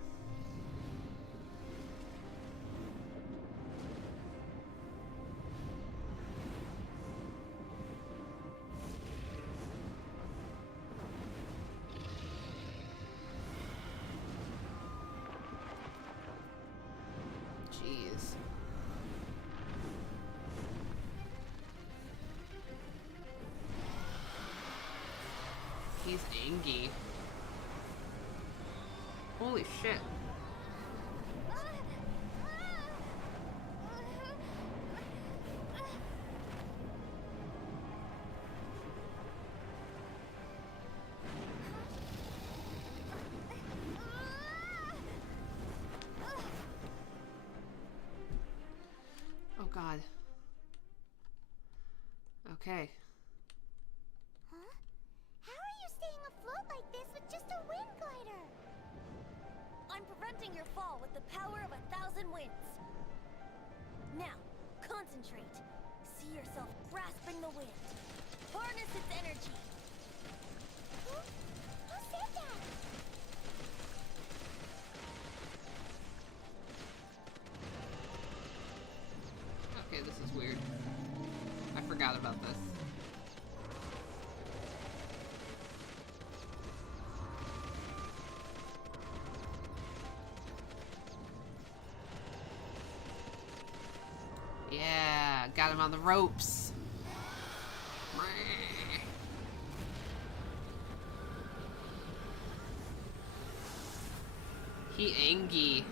Jeez. He's angry. Holy shit. Oh god. Okay. Huh? How are you staying afloat like this with just a wind glider? I'm preventing your fall with the power of 1,000 winds. Now, concentrate. See yourself grasping the wind. Harness its energy. Who said that? Okay, this is weird. I forgot about this. Yeah, got him on the ropes. He angry.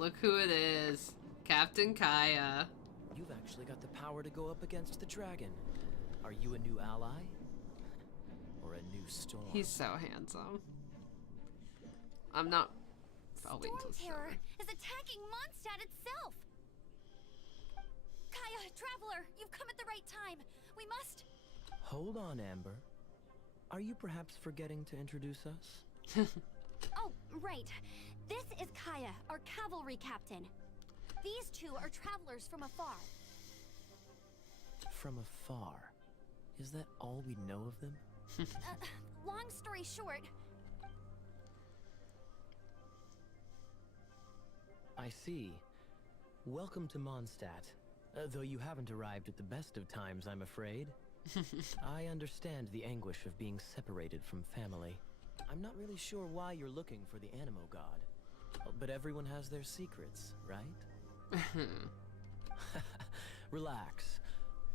look who it is. Captain Kaya. You've actually got the power to go up against the dragon. Are you a new ally? Or a new storm? He's so handsome. I'm not... I'll wait Storm till Terror summer. is attacking Mondstadt itself! Kaya, Traveler, you've come at the right time. We must... Hold on, Amber. Are you perhaps forgetting to introduce us? Oh, right. This is Kaya, our cavalry captain. These two are travelers from afar. From afar. Is that all we know of them? Long story short, I see. Welcome to Mondstadt. Though you haven't arrived at the best of times, I'm afraid. I understand the anguish of being separated from family. I'm not really sure why you're looking for the Animo God. But everyone has their secrets, right? Relax.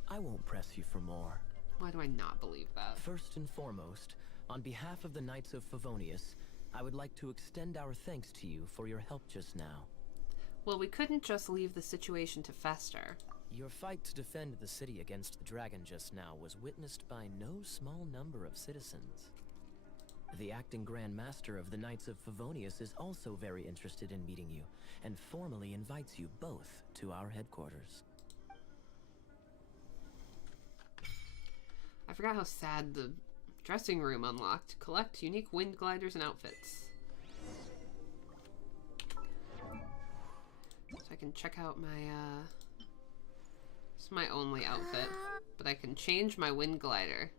I won't press you for more. Why do I not believe that? First and foremost, on behalf of the Knights of Favonius, I would like to extend our thanks to you for your help just now. Well, we couldn't just leave the situation to fester. Your fight to defend the city against the dragon just now was witnessed by no small number of citizens. The acting Grand Master of the Knights of Favonius is also very interested in meeting you, and formally invites you both to our headquarters. I forgot how sad the dressing room unlocked. Collect unique wind gliders and outfits. So I can check out my, it's my only outfit, but I can change my wind glider.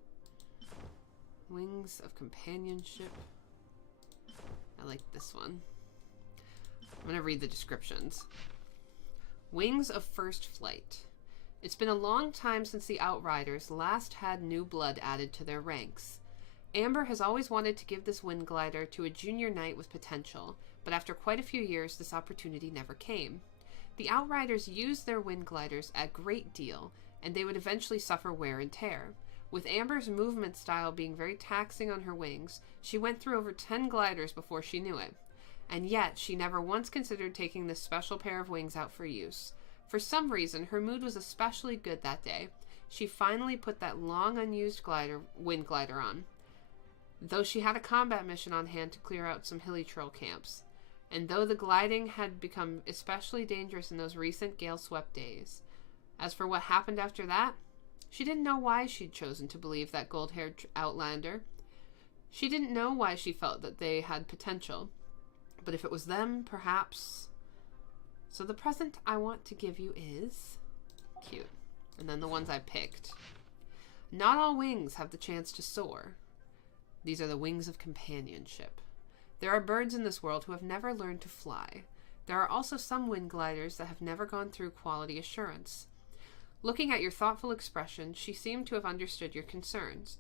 Wings of Companionship. I like this one. I'm gonna read the descriptions. Wings of First Flight. It's been a long time since the Outriders last had new blood added to their ranks. Amber has always wanted to give this wind glider to a junior knight with potential, but after quite a few years, this opportunity never came. The Outriders used their wind gliders a great deal, and they would eventually suffer wear and tear. With Amber's movement style being very taxing on her wings, she went through over 10 gliders before she knew it. And yet, she never once considered taking this special pair of wings out for use. For some reason, her mood was especially good that day. She finally put that long unused wind glider on. Though she had a combat mission on hand to clear out some hilly troll camps. And though the gliding had become especially dangerous in those recent gale-swept days. As for what happened after that, she didn't know why she'd chosen to believe that gold-haired outlander. She didn't know why she felt that they had potential. But if it was them, perhaps... So the present I want to give you is... Cute. And then the ones I picked. Not all wings have the chance to soar. These are the wings of companionship. There are birds in this world who have never learned to fly. There are also some wind gliders that have never gone through quality assurance. Looking at your thoughtful expression, she seemed to have understood your concerns.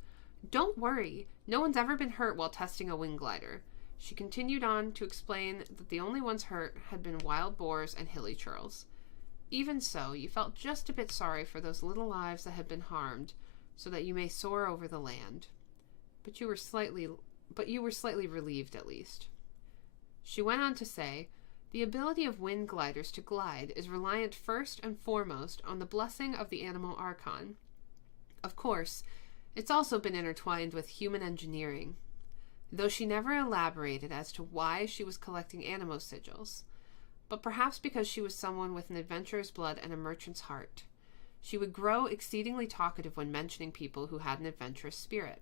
Don't worry, no one's ever been hurt while testing a wind glider. She continued on to explain that the only ones hurt had been wild boars and hilly churls. Even so, you felt just a bit sorry for those little lives that had been harmed, so that you may soar over the land. But you were slightly relieved at least. She went on to say, the ability of wind gliders to glide is reliant first and foremost on the blessing of the Animo Archon. Of course, it's also been intertwined with human engineering, though she never elaborated as to why she was collecting Animo sigils, but perhaps because she was someone with an adventurer's blood and a merchant's heart. She would grow exceedingly talkative when mentioning people who had an adventurous spirit.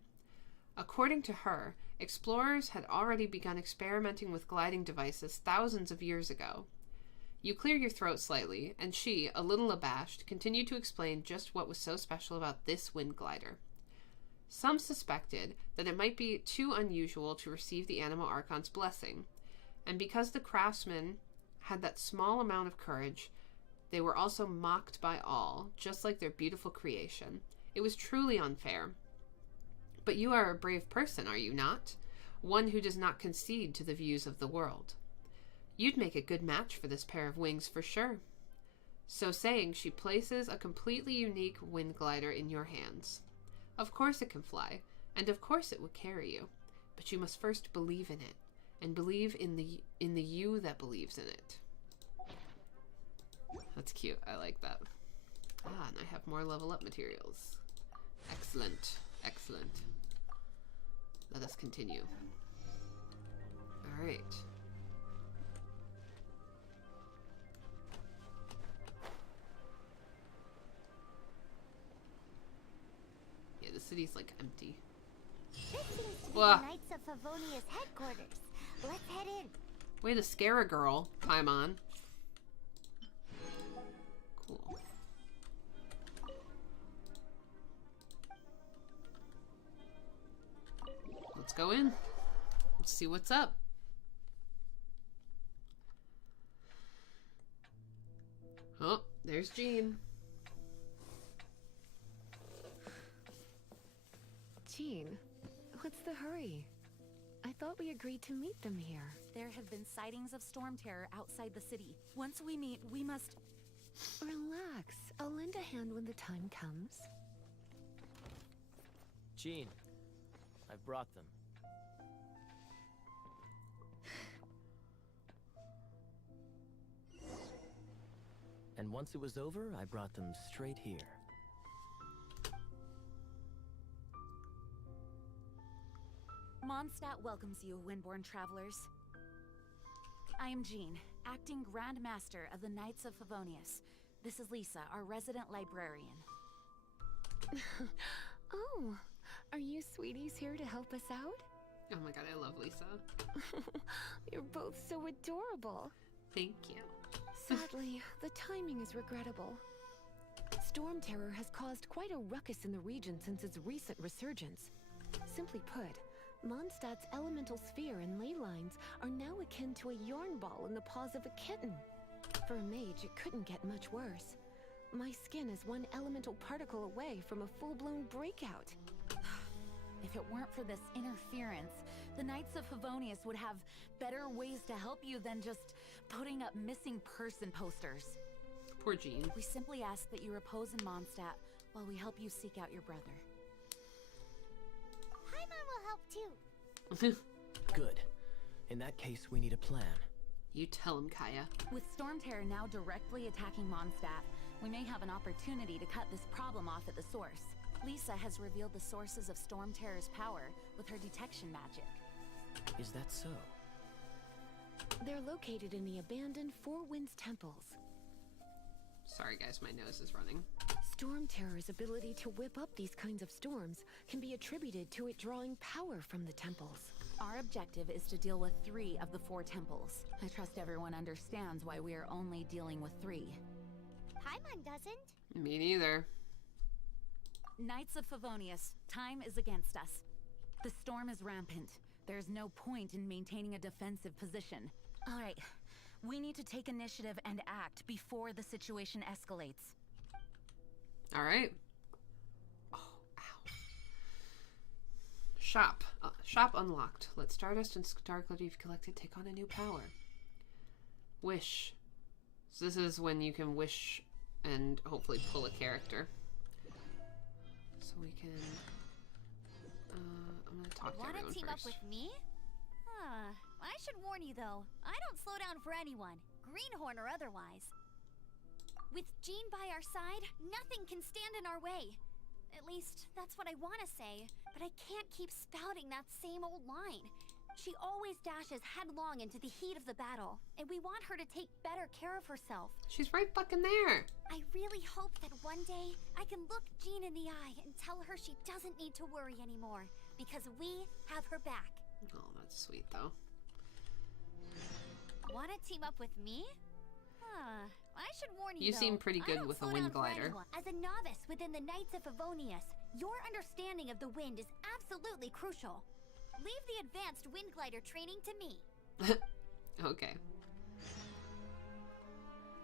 According to her, explorers had already begun experimenting with gliding devices thousands of years ago. You cleared your throat slightly, and she, a little abashed, continued to explain just what was so special about this wind glider. Some suspected that it might be too unusual to receive the Animo Archon's blessing, and because the craftsmen had that small amount of courage, they were also mocked by all, just like their beautiful creation. It was truly unfair. But you are a brave person, are you not? One who does not concede to the views of the world. You'd make a good match for this pair of wings for sure. So saying, she places a completely unique wind glider in your hands. Of course it can fly, and of course it would carry you, but you must first believe in it, and believe in the you that believes in it. That's cute. I like that. Ah, and I have more level up materials. Excellent. Excellent. Let us continue. Alright. Yeah, the city's like empty. This seems to be Wah. the Knights of Favonia's headquarters. Let's head in. Way to scare a girl, Paimon. Cool. Let's go in. Let's see what's up. Oh, there's Jean. Jean, what's the hurry? I thought we agreed to meet them here. There have been sightings of storm terror outside the city. Once we meet, we must... Relax. I'll lend a hand when the time comes. Jean, I've brought them. And once it was over, I brought them straight here. Mondstadt welcomes you, Windborn travelers. I am Jean, acting Grand Master of the Knights of Favonius. This is Lisa, our resident librarian. Oh, are you sweeties here to help us out? Oh my god, I love Lisa. You're both so adorable. Thank you. Sadly, the timing is regrettable. Storm terror has caused quite a ruckus in the region since its recent resurgence. Simply put, Mondstadt's elemental sphere and ley lines are now akin to a yarn ball in the paws of a kitten. For a mage, it couldn't get much worse. My skin is one elemental particle away from a full-blown breakout. If it weren't for this interference, the Knights of Favonius would have better ways to help you than just putting up missing person posters. Poor Jean. We simply ask that you repose in Mondstadt while we help you seek out your brother. Paimon will help too. Good. In that case, we need a plan. You tell him, Kaya. With Storm Terror now directly attacking Mondstadt, we may have an opportunity to cut this problem off at the source. Lisa has revealed the sources of Storm Terror's power with her detection magic. Is that so? They're located in the abandoned Four Winds temples. Sorry guys, my nose is running. Storm Terror's ability to whip up these kinds of storms can be attributed to it drawing power from the temples. Our objective is to deal with 3 of the 4 temples. I trust everyone understands why we are only dealing with 3. Paimon doesn't. Me neither. Knights of Favonius, time is against us. The storm is rampant. There's no point in maintaining a defensive position. All right, we need to take initiative and act before the situation escalates. All right. Oh, ow. Shop. Shop unlocked. Let Stardust and Starglow you've collected take on a new power. Wish. So this is when you can wish and hopefully pull a character. So we can... I'm gonna talk to Wanna everyone team first. up with me? I should warn you though, I don't slow down for anyone, greenhorn or otherwise. With Jean by our side, nothing can stand in our way. At least, that's what I want to say, but I can't keep spouting that same old line. She always dashes headlong into the heat of the battle, and we want her to take better care of herself. She's right fucking there. I really hope that one day I can look Jean in the eye and tell her she doesn't need to worry anymore, because we have her back. Oh, that's sweet though. Want to team up with me? I should warn you You though, seem pretty I good don't with a slow wind down for glider. anyone. As a novice within the Knights of Favonius, your understanding of the wind is absolutely crucial. Leave the advanced wind glider training to me. Okay.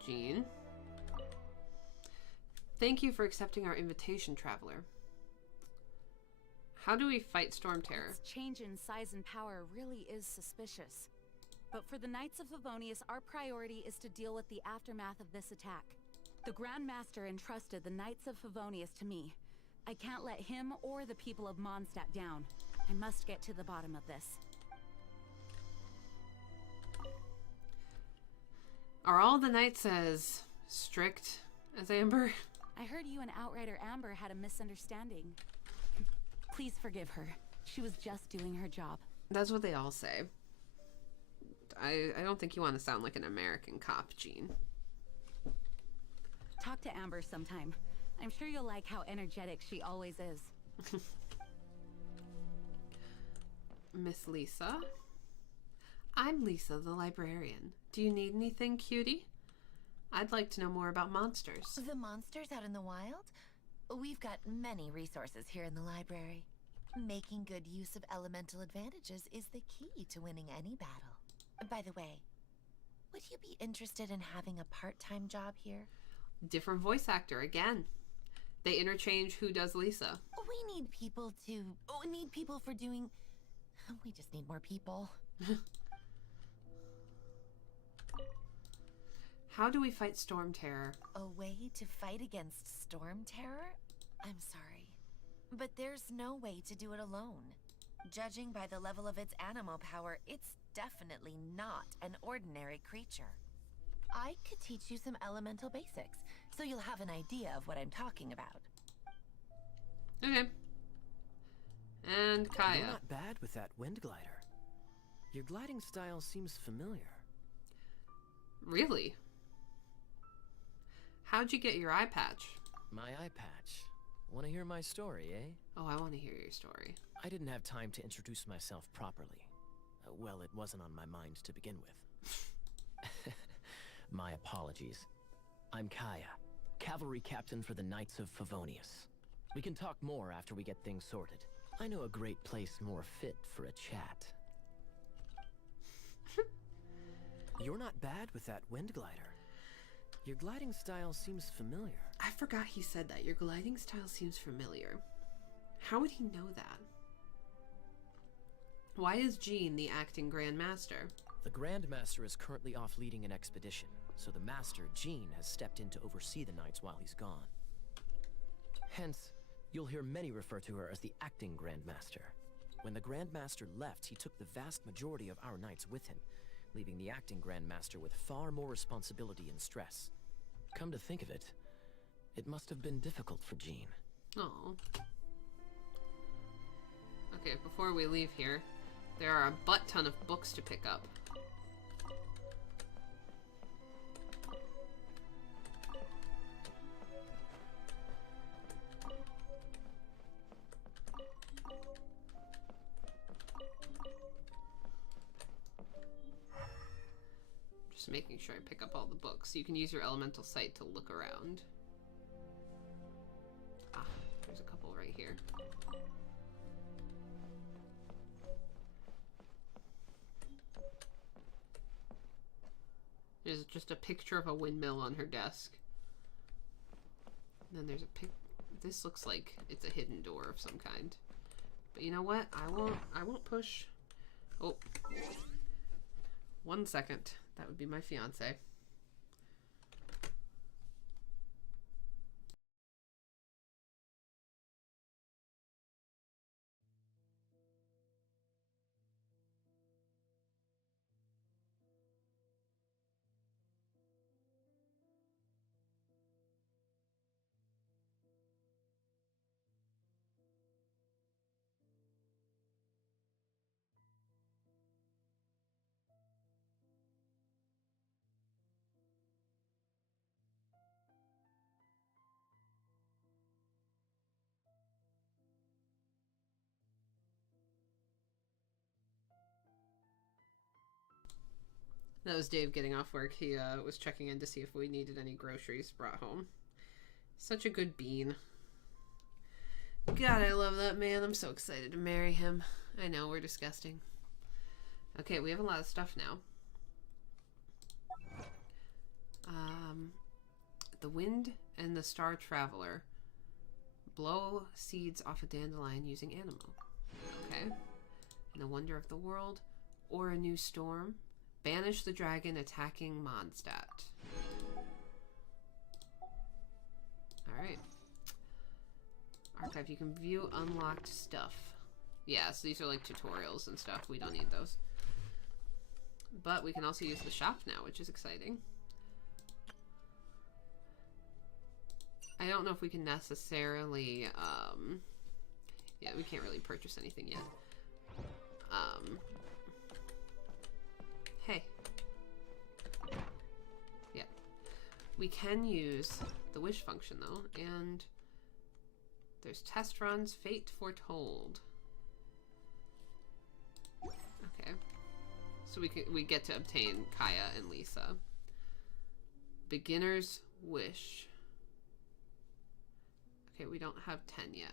Jean. Thank you for accepting our invitation, traveler. How do we fight Storm Terror? Its change in size and power really is suspicious. But for the Knights of Favonius, our priority is to deal with the aftermath of this attack. The Grand Master entrusted the Knights of Favonius to me. I can't let him or the people of Mondstadt down. I must get to the bottom of this. Are all the knights as strict as Amber. I heard you and Outrider Amber had a misunderstanding. Please forgive her. She was just doing her job. That's what they all say. I don't think you want to sound like an American cop, Jean. Talk to Amber sometime. I'm sure you'll like how energetic she always is. Miss Lisa? I'm Lisa, the librarian. Do you need anything, cutie? I'd like to know more about monsters. The monsters out in the wild? We've got many resources here in the library. Making good use of elemental advantages is the key to winning any battle. By the way, would you be interested in having a part-time job here? Different voice actor again. They interchange who does Lisa. We need people for doing... We just need more people. How do we fight Storm Terror? A way to fight against Storm Terror? I'm sorry, but there's no way to do it alone. Judging by the level of its animal power, it's definitely not an ordinary creature. I could teach you some elemental basics, so you'll have an idea of what I'm talking about. Okay. And Kaya. You're not bad with that wind glider. Your gliding style seems familiar. Really? How'd you get your eye patch? My eye patch. Want to hear my story, eh? Oh, I want to hear your story. I didn't have time to introduce myself properly. Well, it wasn't on my mind to begin with. My apologies. I'm Kaya, cavalry captain for the Knights of Favonius. We can talk more after we get things sorted. I know a great place more fit for a chat. You're not bad with that wind glider. Your gliding style seems familiar. I forgot he said that. Your gliding style seems familiar. How would he know that? Why is Jean the acting Grand Master? The Grand Master is currently off leading an expedition, so the Master, Jean, has stepped in to oversee the Knights while he's gone. Hence, you'll hear many refer to her as the acting Grand Master. When the Grand Master left, he took the vast majority of our Knights with him, leaving the acting Grand Master with far more responsibility and stress. Come to think of it, it must have been difficult for Jean. Oh. Okay, before we leave here, there are a butt ton of books to pick up. Just making sure I pick up all the books. You can use your elemental sight to look around. Ah, there's a couple right here. There's just a picture of a windmill on her desk. And then there's a this looks like it's a hidden door of some kind. But you know what? I won't push. Oh. 1 second. That would be my fiance. That was Dave getting off work. He was checking in to see if we needed any groceries brought home. Such a good bean. God, I love that man. I'm so excited to marry him. I know, we're disgusting. Okay, we have a lot of stuff now. The Wind and the Star Traveler. Blow seeds off a dandelion using animal. Okay. And the Wonder of the World. Or a New Storm. Banish the dragon attacking Mondstadt. Alright. Archive, you can view unlocked stuff. Yeah, so these are like tutorials and stuff. We don't need those. But we can also use the shop now, which is exciting. don't know if we can necessarily, yeah, we can't really purchase anything yet. Hey. Yeah. We can use the wish function, though, and there's test runs, fate foretold. Okay. So we get to obtain Kaya and Lisa. Beginner's wish. Okay, we don't have 10 yet.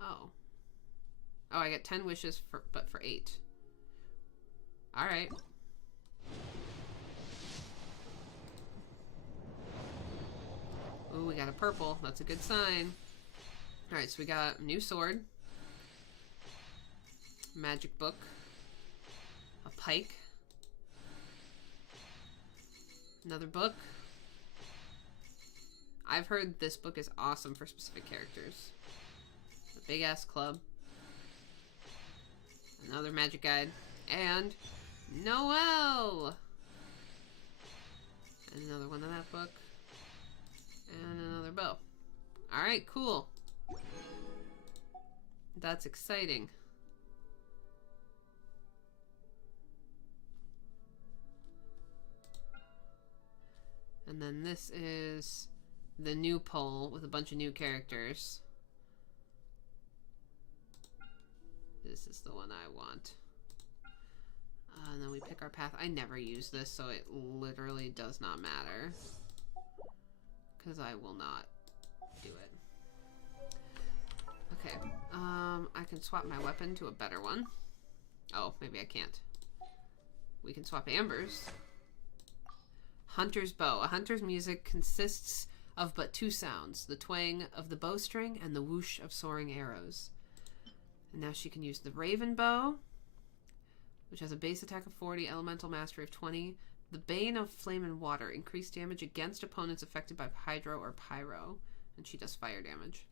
Oh. Oh, I get 10 wishes, but for 8. Alright. Ooh, we got a purple. That's a good sign. Alright, so we got a new sword. Magic book. A pike. Another book. I've heard this book is awesome for specific characters. A big ass club. Another magic guide. And Noel! And another one of that book. And another bow. Alright, cool. That's exciting. And then this is the new poll with a bunch of new characters. This is the one I want. And then we pick our path. I never use this, so it literally does not matter. Because I will not do it. Okay. I can swap my weapon to a better one. Oh, maybe I can't. We can swap ambers. Hunter's bow. A hunter's music consists of but 2 sounds. The twang of the bowstring and the whoosh of soaring arrows. And now she can use the raven bow, which has a base attack of 40, elemental mastery of 20. The Bane of Flame and Water. Increased damage against opponents affected by hydro or pyro. And she does fire damage.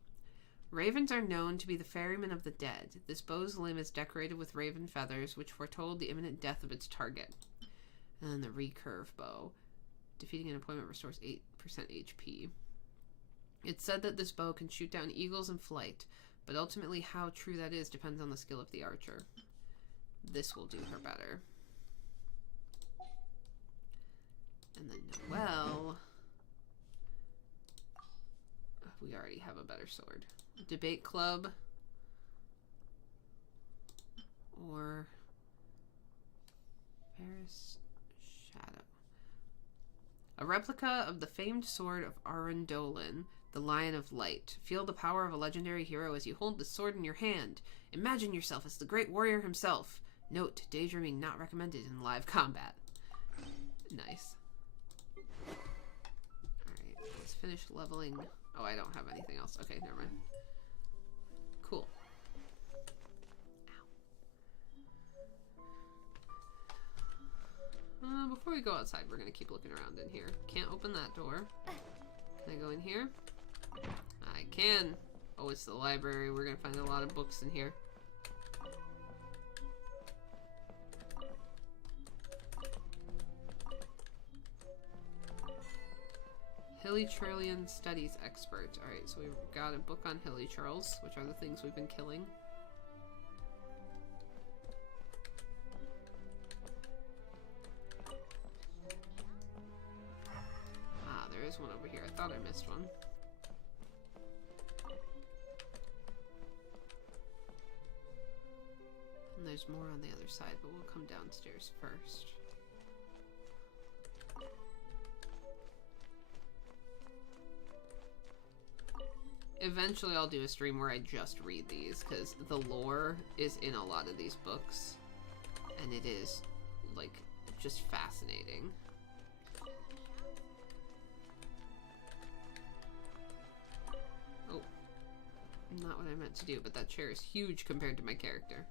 Ravens are known to be the ferrymen of the dead. This bow's limb is decorated with raven feathers, which foretold the imminent death of its target. And then the recurve bow. Defeating an opponent restores 8% HP. It's said that this bow can shoot down eagles in flight, but ultimately how true that is depends on the skill of the archer. This will do her better. And then Noelle. We already have a better sword. Debate club. Or Paris Shadow. A replica of the famed sword of Arundolin, the Lion of Light. Feel the power of a legendary hero as you hold the sword in your hand. Imagine yourself as the great warrior himself. Note, daydreaming not recommended in live combat. Nice. Alright, let's finish leveling. Oh, I don't have anything else. Okay, never mind. Cool. Ow. Before we go outside, we're gonna keep looking around in here. Can't open that door. Can I go in here? I can. Oh, it's the library. We're gonna find a lot of books in here. Hilly Trillian Studies Expert. Alright, so we've got a book on Hilly Churls, which are the things we've been killing. Ah, there is one over here. I thought I missed one. And there's more on the other side, but we'll come downstairs first. Eventually I'll do a stream where I just read these, because the lore is in a lot of these books, and it is, like, just fascinating. Oh, not what I meant to do, but that chair is huge compared to my character.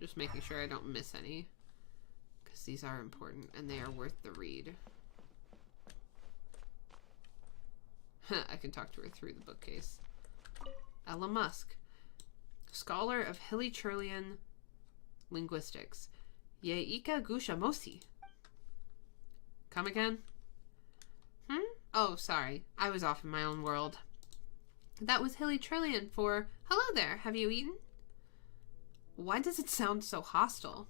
Just making sure I don't miss any, because these are important and they are worth the read. I can talk to her through the bookcase. Ella Musk, scholar of Hilichurlian linguistics. Yeika Gushamosi. Come again? Oh, sorry. I was off in my own world. That was Hilichurlian for, hello there, have you eaten? Why does it sound so hostile?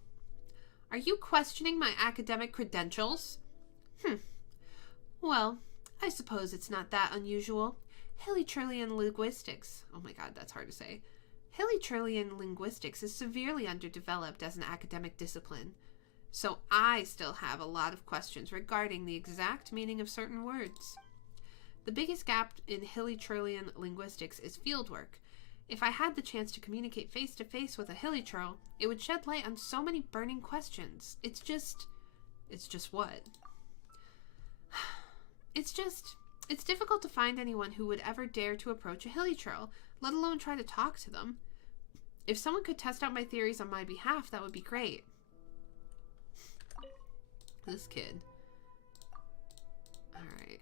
Are you questioning my academic credentials? Well, I suppose it's not that unusual. Hilichurlian linguistics. Oh my god, that's hard to say. Hilichurlian linguistics is severely underdeveloped as an academic discipline. So I still have a lot of questions regarding the exact meaning of certain words. The biggest gap in Hilichurlian linguistics is fieldwork. If I had the chance to communicate face-to-face with a Hilichurl, it would shed light on so many burning questions. It's just what? It's difficult to find anyone who would ever dare to approach a Hilichurl, let alone try to talk to them. If someone could test out my theories on my behalf, that would be great. This kid. Alright.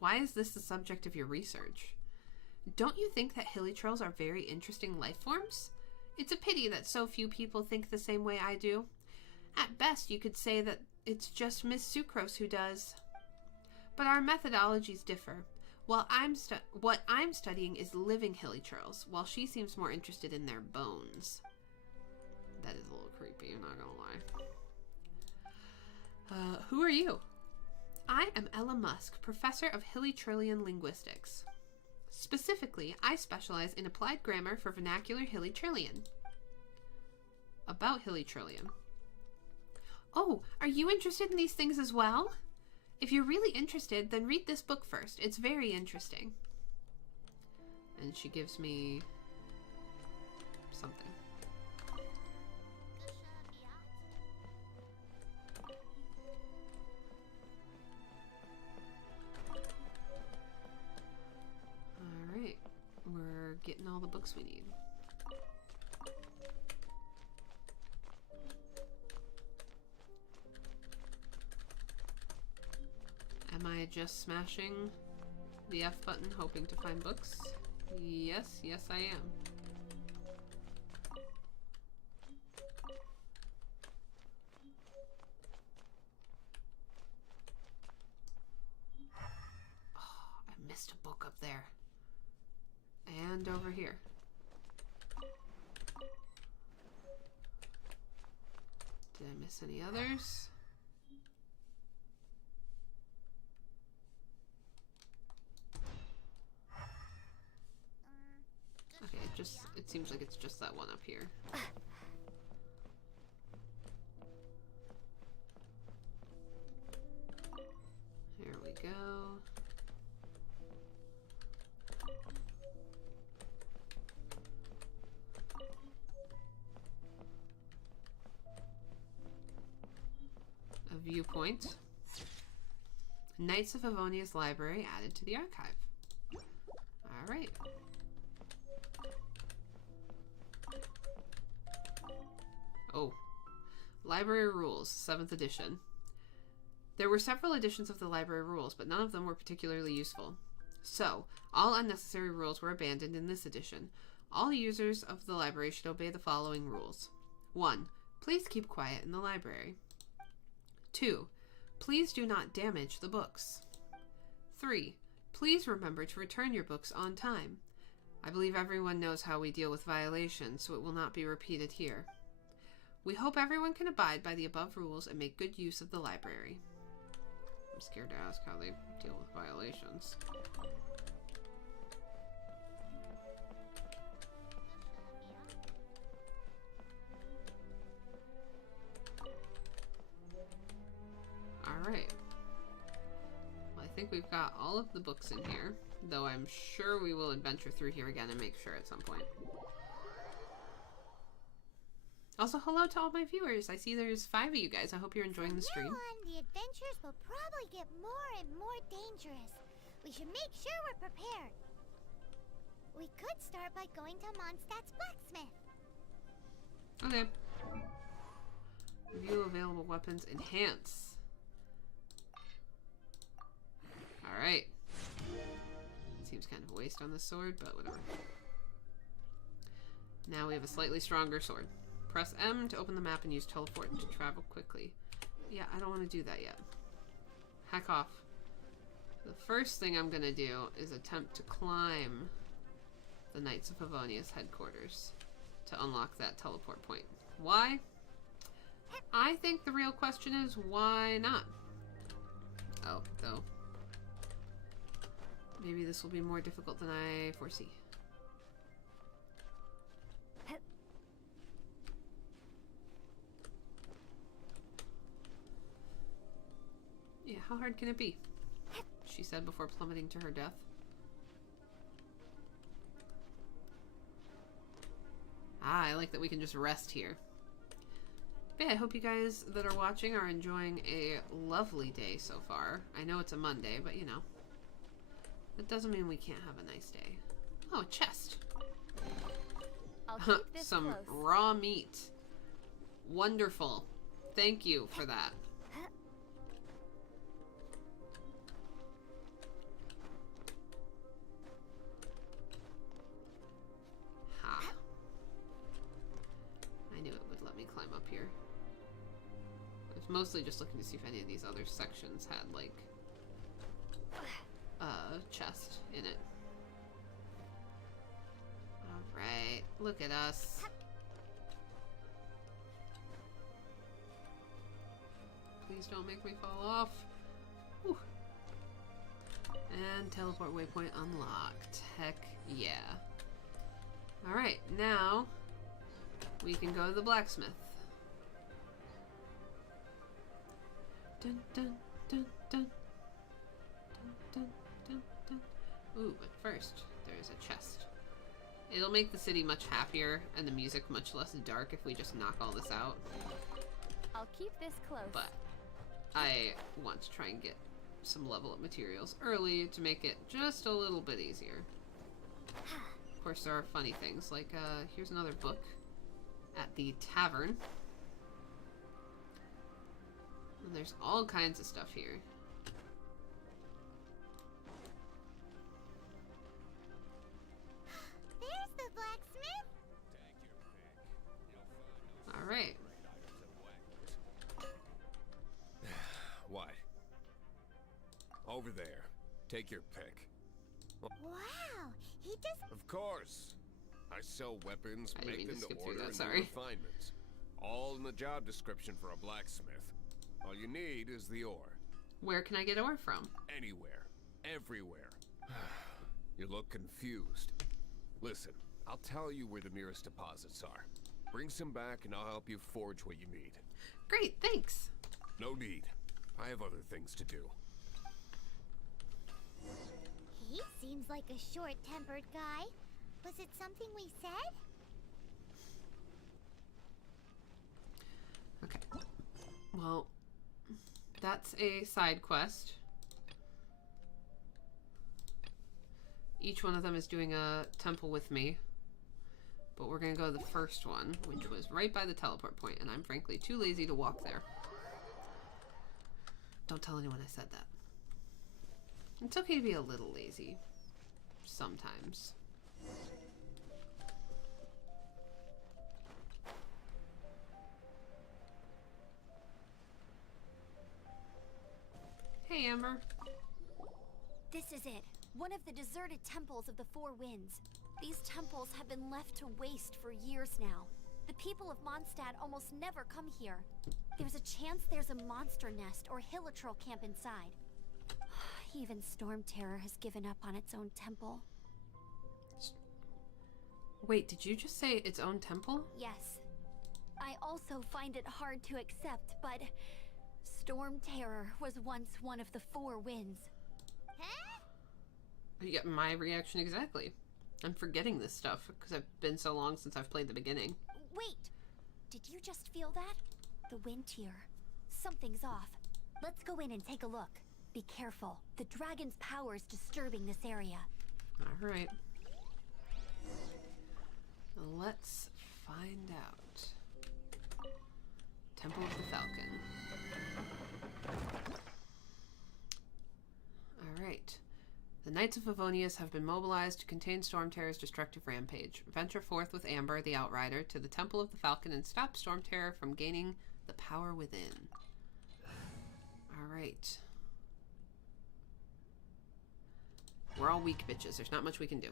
Why is this the subject of your research? Don't you think that Hilichurls are very interesting life forms? It's a pity that so few people think the same way I do. At best, you could say that it's just Miss Sucrose who does. But our methodologies differ. What I'm studying is living Hilichurls, while she seems more interested in their bones. That is a little creepy, I'm not gonna lie. Who are you? I am Ella Musk, professor of Hilichurlian linguistics. Specifically, I specialize in applied grammar for vernacular Hilichurlian. About Hilichurlian. Oh, are you interested in these things as well? If you're really interested, then read this book first. It's very interesting. And she gives me something. Alright. We're getting all the books we need. Am I just smashing the F button hoping to find books? Yes, yes I am. Oh, I missed a book up there. And over here. Did I miss any others? Okay, it seems like it's just that one up here. Here we go. A viewpoint. Knights of Favonia's library added to the archive. Alright. Oh. Library Rules, 7th edition. There were several editions of the library rules, but none of them were particularly useful. So, all unnecessary rules were abandoned in this edition. All users of the library should obey the following rules. 1. Please keep quiet in the library. 2. Please do not damage the books. 3. Please remember to return your books on time. I believe everyone knows how we deal with violations, so it will not be repeated here. We hope everyone can abide by the above rules and make good use of the library. I'm scared to ask how they deal with violations. Alright. Well, I think we've got all of the books in here, though I'm sure we will adventure through here again and make sure at some point. Also, hello to all my viewers. I see there's 5 of you guys. I hope you're enjoying the stream. From now on, the adventures will probably get more and more dangerous. We should make sure we're prepared. We could start by going to Mondstadt's blacksmith. Okay. Review available weapons. Enhance. Alright. Kind of a waste on this sword, but whatever. Now we have a slightly stronger sword. Press M to open the map and use teleport to travel quickly. Yeah, I don't want to do that yet. Hack off. The first thing I'm gonna do is attempt to climb the Knights of Favonia's headquarters to unlock that teleport point. Why? I think the real question is, why not? Oh, though. Maybe this will be more difficult than I foresee. Yeah, how hard can it be? She said before plummeting to her death. Ah, I like that we can just rest here. But yeah, I hope you guys that are watching are enjoying a lovely day so far. I know it's a Monday, but you know. That doesn't mean we can't have a nice day. Oh, a chest. I'll keep this Some close. raw meat. Wonderful. Thank you for that. Ha. I knew it would let me climb up here. I was mostly just looking to see if any of these other sections had, like, chest in it. Alright, look at us. Please don't make me fall off. Whew. And teleport waypoint unlocked. Heck yeah. Alright, now we can go to the blacksmith. Dun dun dun dun. Dun dun dun dun. Ooh, but first, there's a chest. It'll make the city much happier and the music much less dark if we just knock all this out. I'll keep this close. But I want to try and get some level up materials early to make it just a little bit easier. Of course, there are funny things like, here's another book at the tavern. And there's all kinds of stuff here. There's the blacksmith. Alright. Why? Over there. Take your pick. Wow, he doesn't. Of course. I sell weapons, I didn't make mean to them to skip through order, that, and sorry. do refinements. All in the job description for a blacksmith. All you need is the ore. Where can I get ore from? Anywhere. Everywhere. You look confused. Listen, I'll tell you where the nearest deposits are. Bring some back and I'll help you forge what you need. Great, thanks. No need. I have other things to do. He seems like a short-tempered guy. Was it something we said? Okay. Well, that's a side quest. Each one of them is doing a temple with me. But we're gonna go to the first one, which was right by the teleport point, and I'm frankly too lazy to walk there. Don't tell anyone I said that. It's okay to be a little lazy. Sometimes. Hey, Amber. This is it. One of the deserted temples of the Four Winds. These temples have been left to waste for years now. The people of Mondstadt almost never come here. There's a chance there's a monster nest or Hilitrol camp inside. Even Storm Terror has given up on its own temple. Wait, did you just say its own temple? Yes. I also find it hard to accept, but Storm Terror was once one of the Four Winds. Huh? You get my reaction exactly. I'm forgetting this stuff because I've been so long since I've played the beginning. Wait! Did you just feel that? The wind here. Something's off. Let's go in and take a look. Be careful. The dragon's power is disturbing this area. Alright. Let's find out. Temple of the Falcon. Alright. The Knights of Favonius have been mobilized to contain Storm Terror's destructive rampage. Venture forth with Amber, the Outrider, to the Temple of the Falcon and stop Storm Terror from gaining the power within. Alright. We're all weak bitches. There's not much we can do.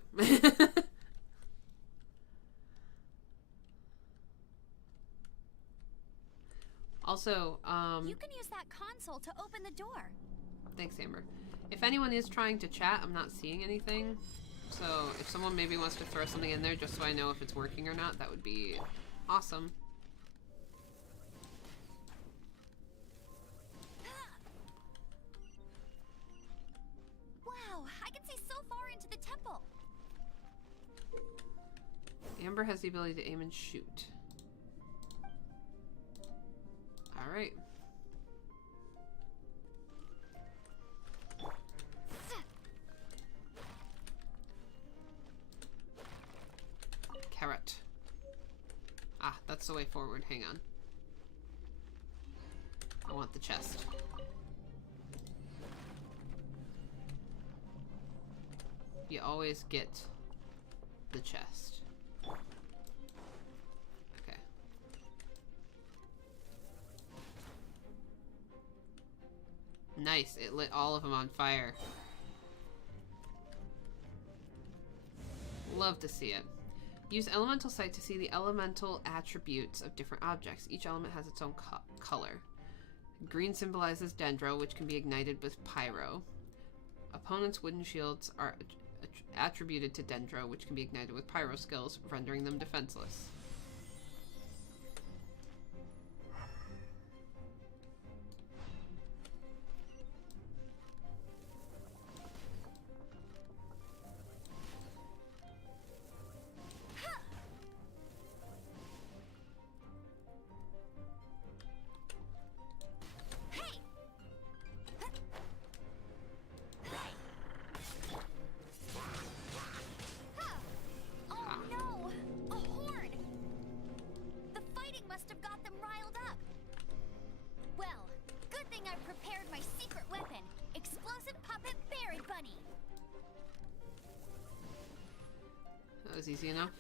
Also, You can use that console to open the door. thanks, Amber. If anyone is trying to chat, I'm not seeing anything. So if someone maybe wants to throw something in there just so I know if it's working or not, that would be awesome. Wow, I can see so far into the temple. Amber has the ability to aim and shoot. Alright. Carrot. Ah, that's the way forward. Hang on. I want the chest. You always get the chest. Okay. Nice, it lit all of them on fire. Love to see it. Use Elemental Sight to see the elemental attributes of different objects. Each element has its own color. Green symbolizes Dendro, which can be ignited with Pyro. Opponents' wooden shields are attributed to Dendro, which can be ignited with Pyro skills, rendering them defenseless. Easy enough.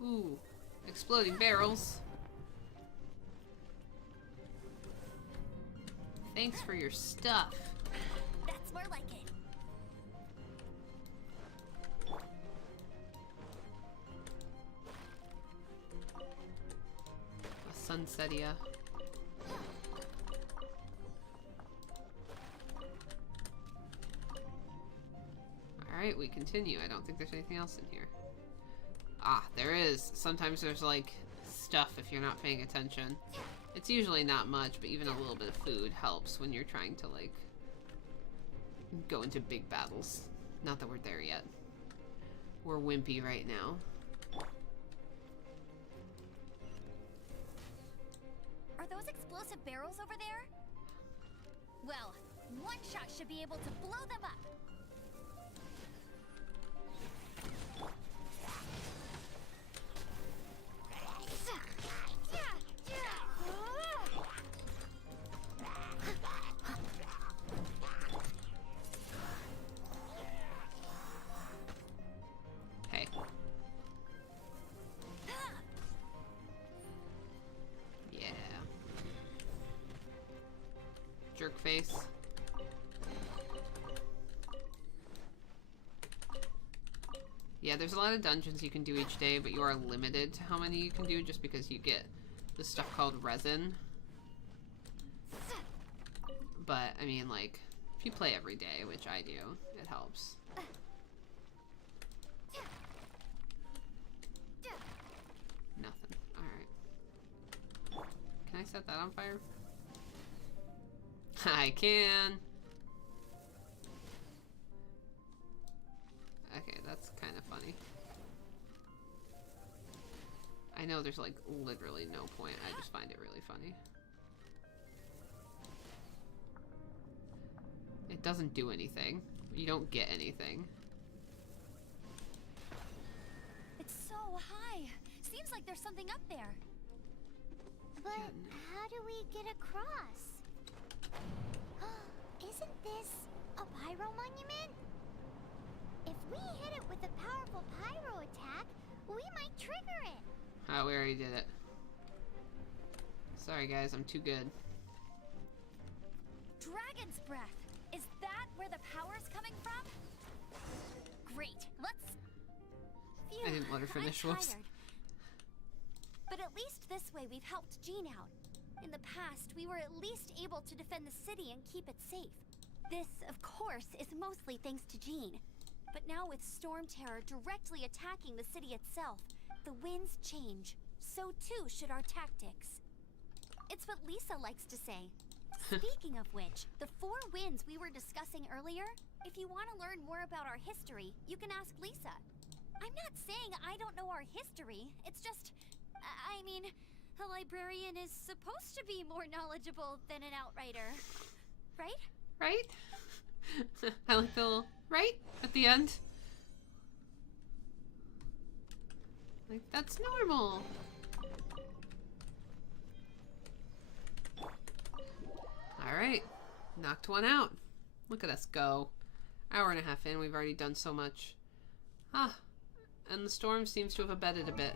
Ooh, exploding barrels. Thanks for your stuff. That's more like it. A sunsetia. Alright, we continue. I don't think there's anything else in here. Ah, there is. Sometimes there's, like, stuff if you're not paying attention. It's usually not much, but even a little bit of food helps when you're trying to, like, go into big battles. Not that we're there yet. We're wimpy right now. Are those explosive barrels over there? Well, one shot should be able to blow them up. Hey. Yeah. Jerk face. Yeah, there's a lot of dungeons you can do each day, but you are limited to how many you can do just because you get this stuff called resin. But, I mean, like, if you play every day, which I do, it helps. Nothing. Alright. Can I set that on fire? I can! Okay, that's kind of funny. I know there's, like, literally no point. I just find it really funny. It doesn't do anything. You don't get anything. It's so high. Seems like there's something up there. But how do we get across? Isn't this a monument? If we hit it with a powerful pyro attack, we might trigger it. Oh, we already did it. Sorry guys, I'm too good. Dragon's breath. Is that where the power's coming from? Great. Let's... I didn't let her finish. I'm Whoops. tired. But at least this way we've helped Jean out. In the past, we were at least able to defend the city and keep it safe. This, of course, is mostly thanks to Jean. But now with Storm Terror directly attacking the city itself, the winds change. So too should our tactics. It's what Lisa likes to say. Speaking of which, the 4 winds we were discussing earlier, if you want to learn more about our history, you can ask Lisa. I'm not saying I don't know our history, it's just... I mean, a librarian is supposed to be more knowledgeable than an outrider. Right? Right? I like the little right at the end. Like, that's normal. Alright. Knocked one out. Look at us go. Hour and a half in, we've already done so much. Ah. And the storm seems to have abated a bit.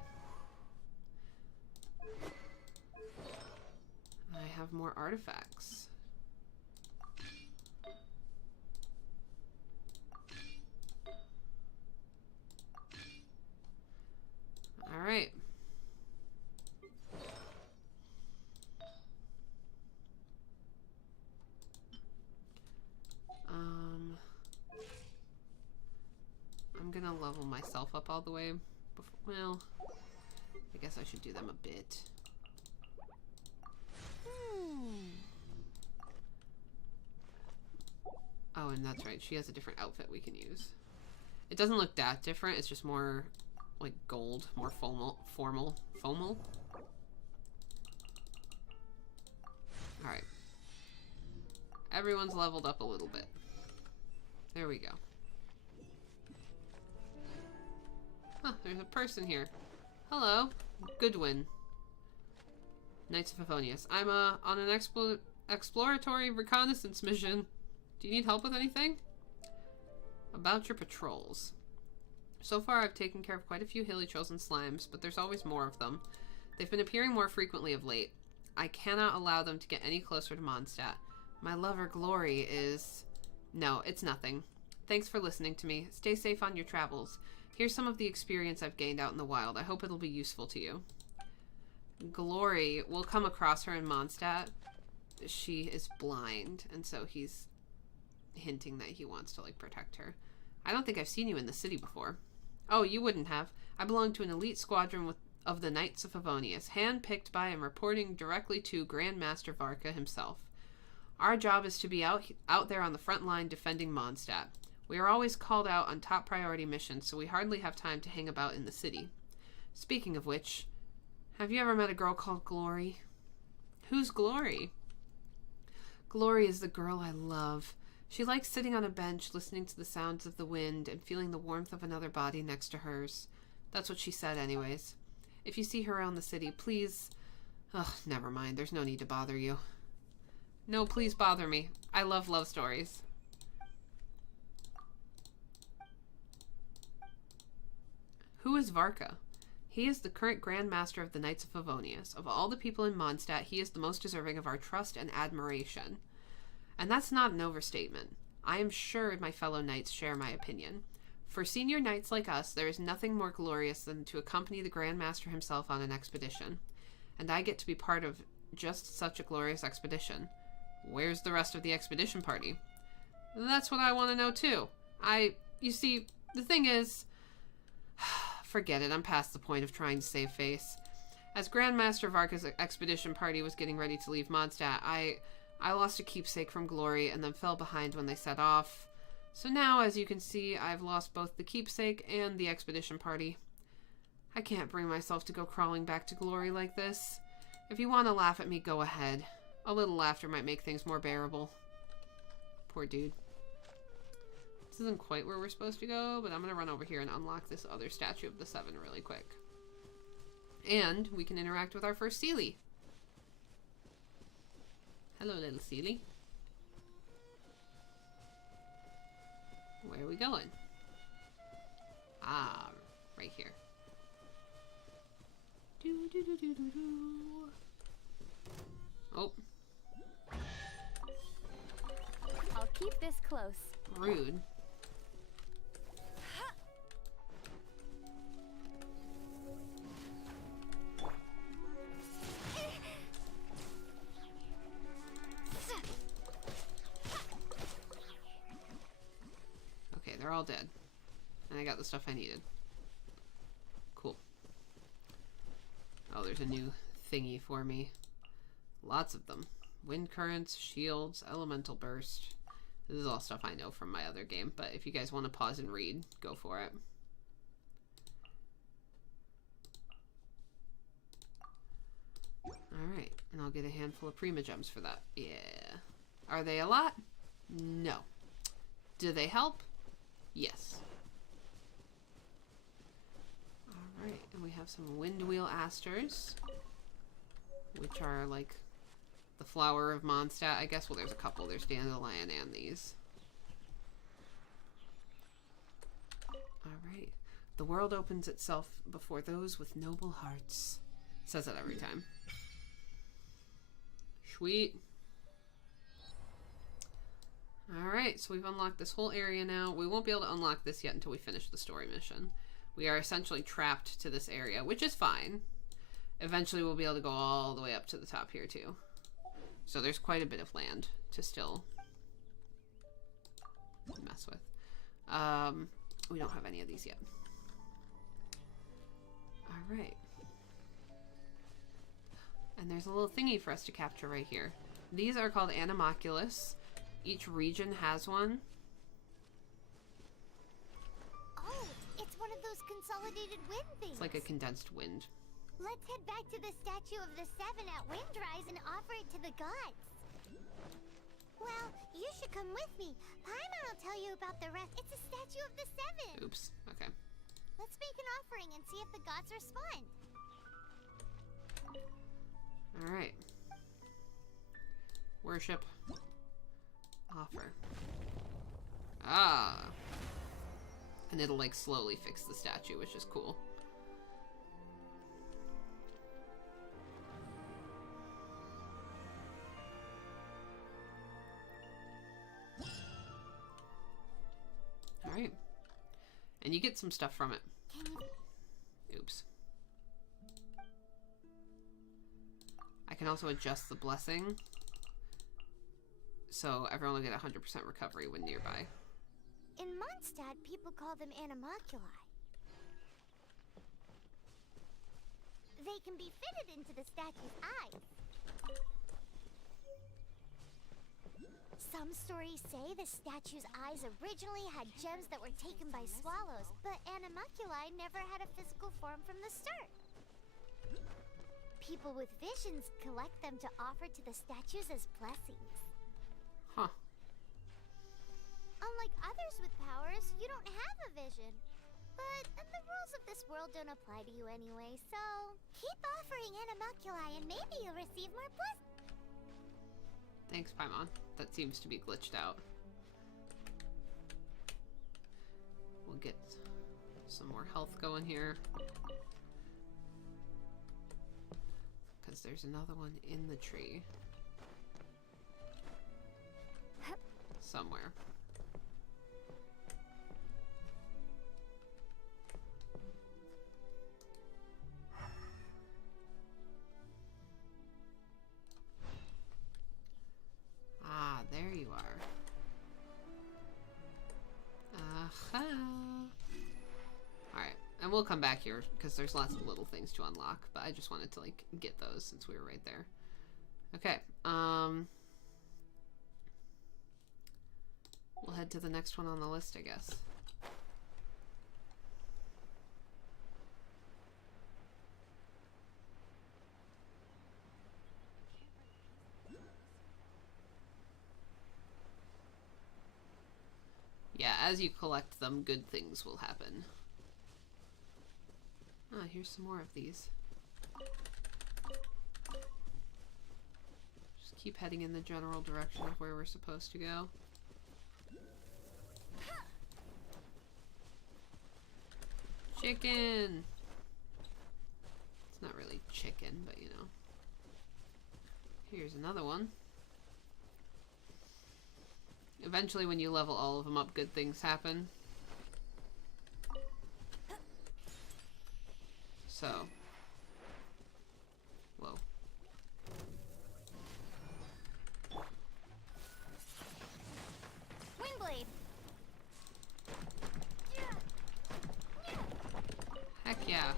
I have more artifacts. Alright. I'm gonna level myself up all the way. Well, I guess I should do them a bit. Oh, and that's right. She has a different outfit we can use. It doesn't look that different. It's just more like gold, more formal. Alright. Everyone's leveled up a little bit. There we go. Huh, there's a person here. Hello. Goodwin. Knights of Favonius. I'm on an exploratory reconnaissance mission. Do you need help with anything? About your patrols. So far I've taken care of quite a few hilly trolls and slimes, but there's always more of them. They've been appearing more frequently of late. I cannot allow them to get any closer to Mondstadt. My lover Glory is... No, it's nothing. Thanks for listening to me. Stay safe on your travels. Here's some of the experience I've gained out in the wild. I hope it'll be useful to you. Glory, we'll come across her in Mondstadt. She is blind, and so he's hinting that he wants to, like, protect her. I don't think I've seen you in the city before. Oh, you wouldn't have. I belong to an elite squadron of the Knights of Favonius, hand-picked by and reporting directly to Grand Master Varka himself. Our job is to be out there on the front line defending Mondstadt. We are always called out on top priority missions, so we hardly have time to hang about in the city. Speaking of which, have you ever met a girl called Glory? Who's Glory? Glory is the girl I love. She likes sitting on a bench, listening to the sounds of the wind, and feeling the warmth of another body next to hers. That's what she said anyways. If you see her around the city, please... Ugh, never mind. There's no need to bother you. No, please bother me. I love stories. Who is Varka? He is the current Grand Master of the Knights of Favonius. Of all the people in Mondstadt, he is the most deserving of our trust and admiration. And that's not an overstatement. I am sure my fellow knights share my opinion. For senior knights like us, there is nothing more glorious than to accompany the Grand Master himself on an expedition. And I get to be part of just such a glorious expedition. Where's the rest of the expedition party? That's what I want to know too. You see, the thing is... Forget it, I'm past the point of trying to save face. As Grand Master Varka's expedition party was getting ready to leave Mondstadt, I lost a keepsake from Glory and then fell behind when they set off. So now, as you can see, I've lost both the keepsake and the expedition party. I can't bring myself to go crawling back to Glory like this. If you want to laugh at me, go ahead. A little laughter might make things more bearable. Poor dude. This isn't quite where we're supposed to go, but I'm going to run over here and unlock this other statue of the Seven really quick. And we can interact with our first Seelie. Hello, little Seelie. Where are we going? Ah, right here. Do, do, do, do, do, do. Oh. I'll keep this close. Rude. Okay, they're all dead. And I got the stuff I needed. Cool. Oh, there's a new thingy for me. Lots of them. Wind currents, shields, elemental burst. This is all stuff I know from my other game, but if you guys want to pause and read, go for it. Alright, and I'll get a handful of Prima Gems for that. Yeah. Are they a lot? No. Do they help? Yes. Alright, and we have some Wind Wheel Asters, which are like the flower of Mondstadt, I guess. Well, there's a couple. There's Dandelion and these. Alright. The world opens itself before those with noble hearts. Says it every time. Sweet. Alright, so we've unlocked this whole area now. We won't be able to unlock this yet until we finish the story mission. We are essentially trapped to this area, which is fine. Eventually we'll be able to go all the way up to the top here too. So there's quite a bit of land to still mess with. We don't have any of these yet. Alright. And there's a little thingy for us to capture right here. These are called Animoculus. Each region has one. Oh, it's one of those consolidated wind things. It's like a condensed wind. Let's head back to the statue of the Seven at Windrise and offer it to the gods. Well, you should come with me. Paimon will tell you about the rest. It's a statue of the Seven. Oops. Okay. Let's make an offering and see if the gods respond. Alright. Worship. Offer. Ah. And it'll like slowly fix the statue, which is cool. Alright. And you get some stuff from it. Oops. I can also adjust the blessing, so everyone will get 100% recovery when nearby. In Mondstadt, people call them animoculi. They can be fitted into the statue's eyes. Some stories say the statue's eyes originally had gems that were taken by swallows, but animoculi never had a physical form from the start. People with visions collect them to offer to the statues as blessings. Huh. Unlike others with powers, you don't have a vision. But the rules of this world don't apply to you anyway, so keep offering animoculi and maybe you'll receive more blessings. Thanks, Paimon. That seems to be glitched out. We'll get some more health going here. Because there's another one in the tree. Somewhere. Ah, there you are. Aha. Alright, and we'll come back here because there's lots of little things to unlock, but I just wanted to like get those since we were right there. Okay, we'll head to the next one on the list, I guess. Yeah, as you collect them, good things will happen. Ah, here's some more of these. Just keep heading in the general direction of where we're supposed to go. Chicken! It's not really chicken, but you know. Here's another one. Eventually, when you level all of them up, good things happen. So. Whoa. Windblade. Heck yeah.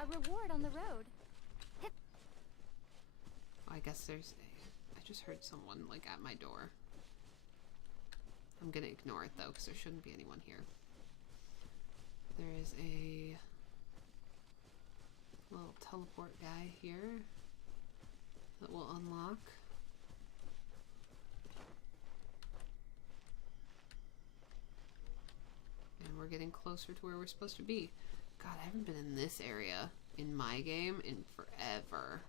A reward on the road. I guess there's a... I just heard someone, like, at my door. I'm gonna ignore it, though, because there shouldn't be anyone here. There is a little teleport guy here that will unlock. And we're getting closer to where we're supposed to be. God, I haven't been in this area in my game in forever.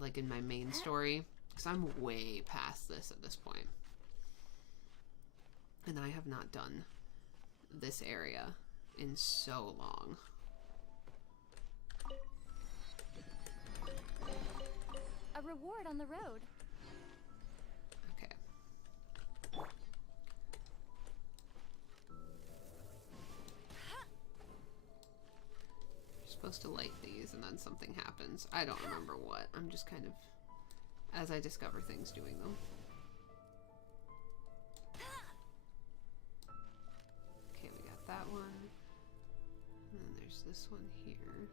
Like in my main story. Because I'm way past this at this point. And I have not done this area in so long. A reward on the road. Okay. You're supposed to light these and then something happens. I don't remember what. I'm just kind of, as I discover things, doing them. Okay, we got that one. And then there's this one here.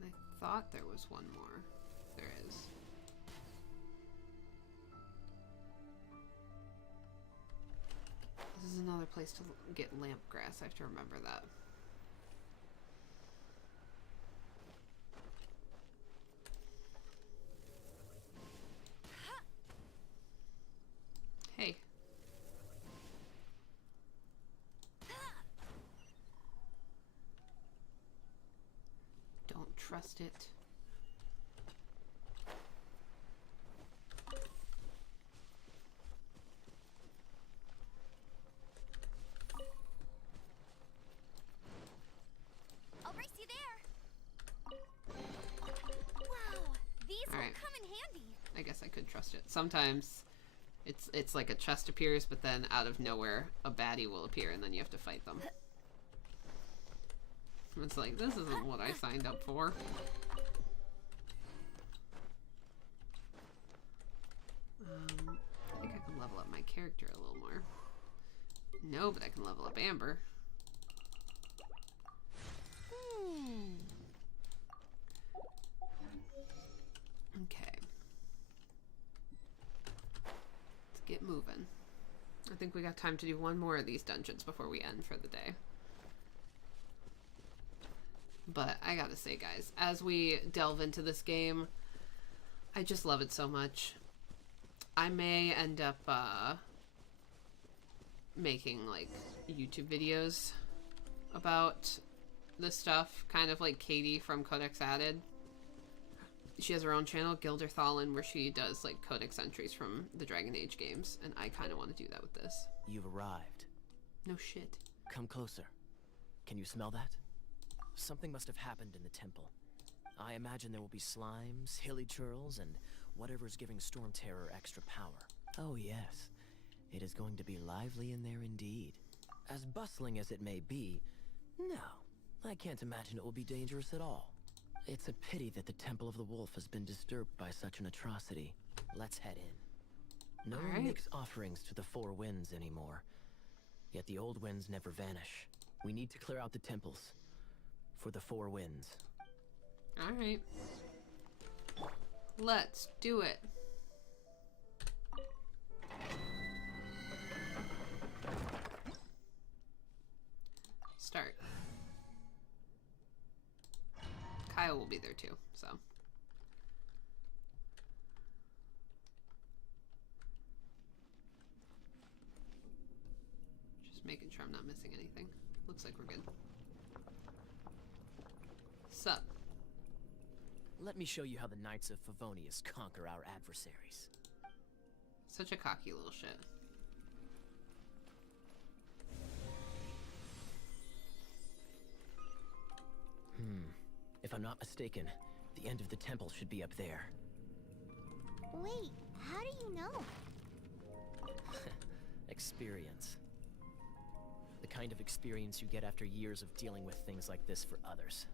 And I thought there was one more. There is. This is another place to get lamp grass. I have to remember that. Hey. Don't trust it. I'll race you there. Wow, these will Alright. come in handy. I guess I could trust it. Sometimes it's like a chest appears, but then out of nowhere a baddie will appear and then you have to fight them. It's like, this isn't what I signed up for. I think I can level up my character a little more. No, but I can level up Amber. Okay. Let's get moving. I think we got time to do one more of these dungeons before we end for the day. But I gotta say, guys, as we delve into this game, I just love it so much. I may end up making like YouTube videos about this stuff, kind of like Katie from Codex Added. She has her own channel, Gilderthallen, where she does like Codex entries from the Dragon Age games, and I kind of want to do that with this. You've arrived. No shit. Come closer. Can you smell that? Something must have happened in the temple. I imagine there will be slimes, hilly churls, and whatever's giving Storm Terror extra power. Oh yes, it is going to be lively in there indeed. As bustling as it may be, no, I can't imagine it will be dangerous at all. It's a pity that the Temple of the Wolf has been disturbed by such an atrocity. Let's head in. No one makes offerings to the Four Winds anymore. Yet the old winds never vanish. We need to clear out the temples. For the Four Winds. Alright. Let's do it. Start. Kyle will be there too, so. Just making sure I'm not missing anything. Looks like we're good. Sup? Let me show you how the Knights of Favonius conquer our adversaries. Such a cocky little shit. If I'm not mistaken, the end of the temple should be up there. Wait, how do you know? Experience. The kind of experience you get after years of dealing with things like this for others.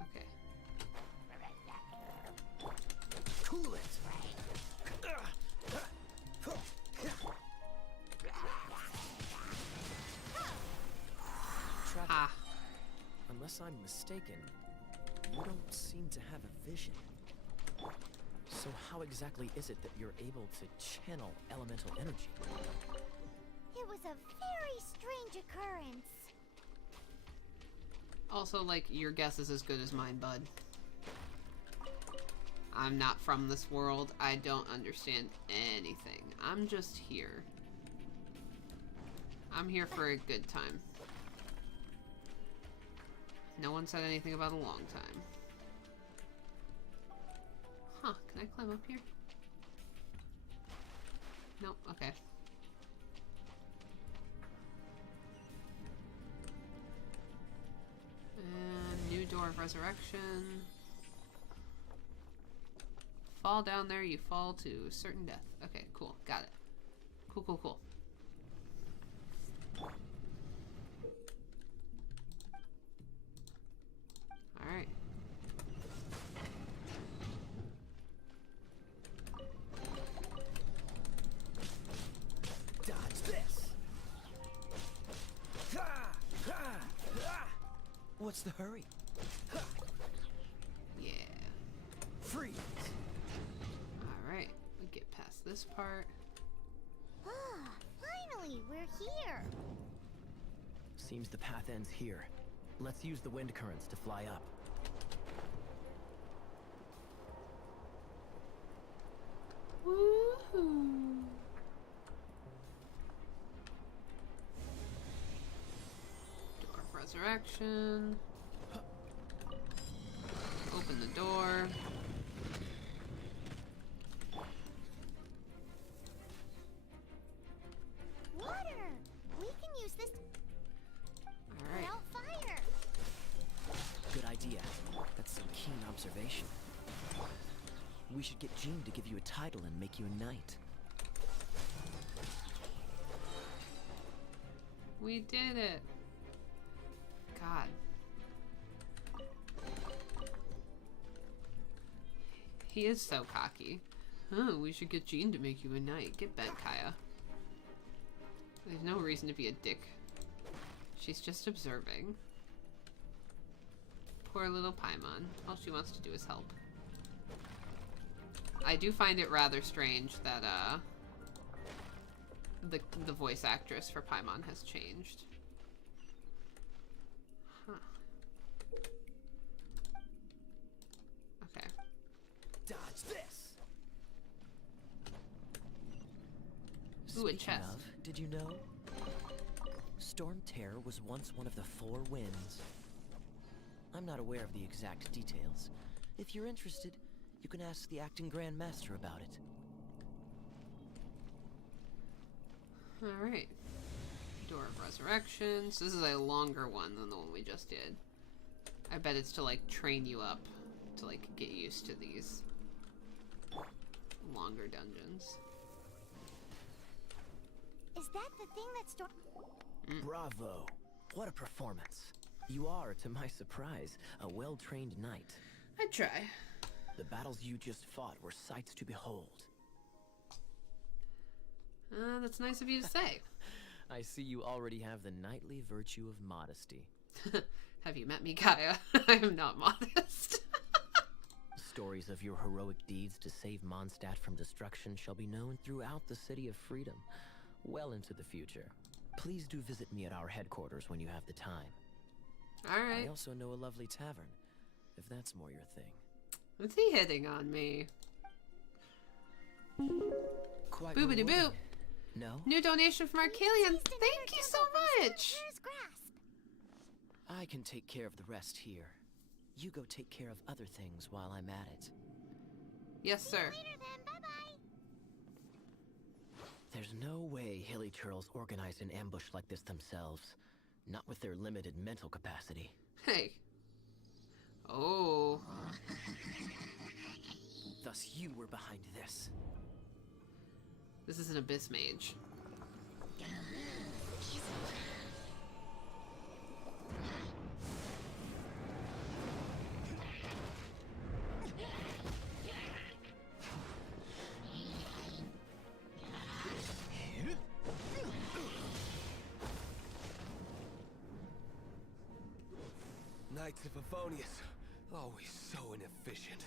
Okay. Cool it! Traveler, Ah. unless I'm mistaken, you don't seem to have a vision. So how exactly is it that you're able to channel elemental energy? It was a very strange occurrence. Also, like, your guess is as good as mine, bud. I'm not from this world. I don't understand anything. I'm just here. I'm here for a good time. No one said anything about a long time. Huh, can I climb up here? Nope, okay. And new door of resurrection. Fall down there, you fall to certain death. Okay, cool, got it. Cool, cool, cool. Alright. Dodge this! What's the hurry? Yeah. Freeze! Alright, we get past this part. Ah, finally, we're here. Seems the path ends here. Let's use the wind currents to fly up. Woohoo! Door of resurrection. Open the door. Water! We can use this to Alright. put out fire. Good idea. That's some keen observation. We should get Jean to give you a title and make you a knight. We did it. God. He is so cocky. Oh, we should get Jean to make you a knight. Get bent, Kaya. There's no reason to be a dick. She's just observing. Poor little Paimon. All she wants to do is help. I do find it rather strange that, the voice actress for Paimon has changed. Huh. Okay. Dodge this! Ooh, a Speaking chest. of, did you know? Storm Terror was once one of the Four Winds. I'm not aware of the exact details. If you're interested, you can ask the acting Grand Master about it. Alright. Door of Resurrection. So this is a longer one than the one we just did. I bet it's to, like, train you up to, like, get used to these longer dungeons. Is that the thing that Storm... Bravo! What a performance. You are, to my surprise, a well-trained knight. I'd try. The battles you just fought were sights to behold. That's nice of you to say. I see you already have the knightly virtue of modesty. Have you met me, Kaya? I am not modest. Stories of your heroic deeds to save Mondstadt from destruction shall be known throughout the City of Freedom, well into the future. Please do visit me at our headquarters when you have the time. Alright. I also know a lovely tavern, if that's more your thing. What's he hitting on me? Quite Boobity rewarding. boop. No? New donation from Arcalian. Thank you so much. Terror's grasp. I can take care of the rest here. You go take care of other things while I'm at it. Yes, sir. Later then. Bye-bye. There's no way hilly turtles organized an ambush like this themselves. Not with their limited mental capacity. Hey. Oh. Thus you were behind this. This is an abyss mage. Knights of Favonius, always so inefficient.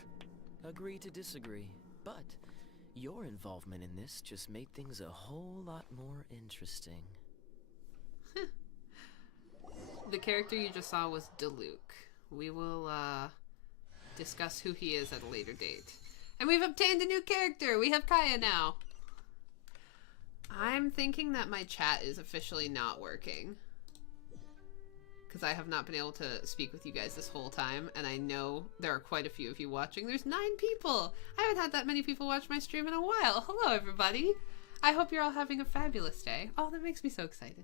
Agree to disagree, but your involvement in this just made things a whole lot more interesting. The character you just saw was Diluc. We will discuss who he is at a later date. And we've obtained a new character! We have Kaya now! I'm thinking that my chat is officially not working. Because I have not been able to speak with you guys this whole time, and I know there are quite a few of you watching. There's 9 people! I haven't had that many people watch my stream in a while. Hello, everybody! I hope you're all having a fabulous day. Oh, that makes me so excited.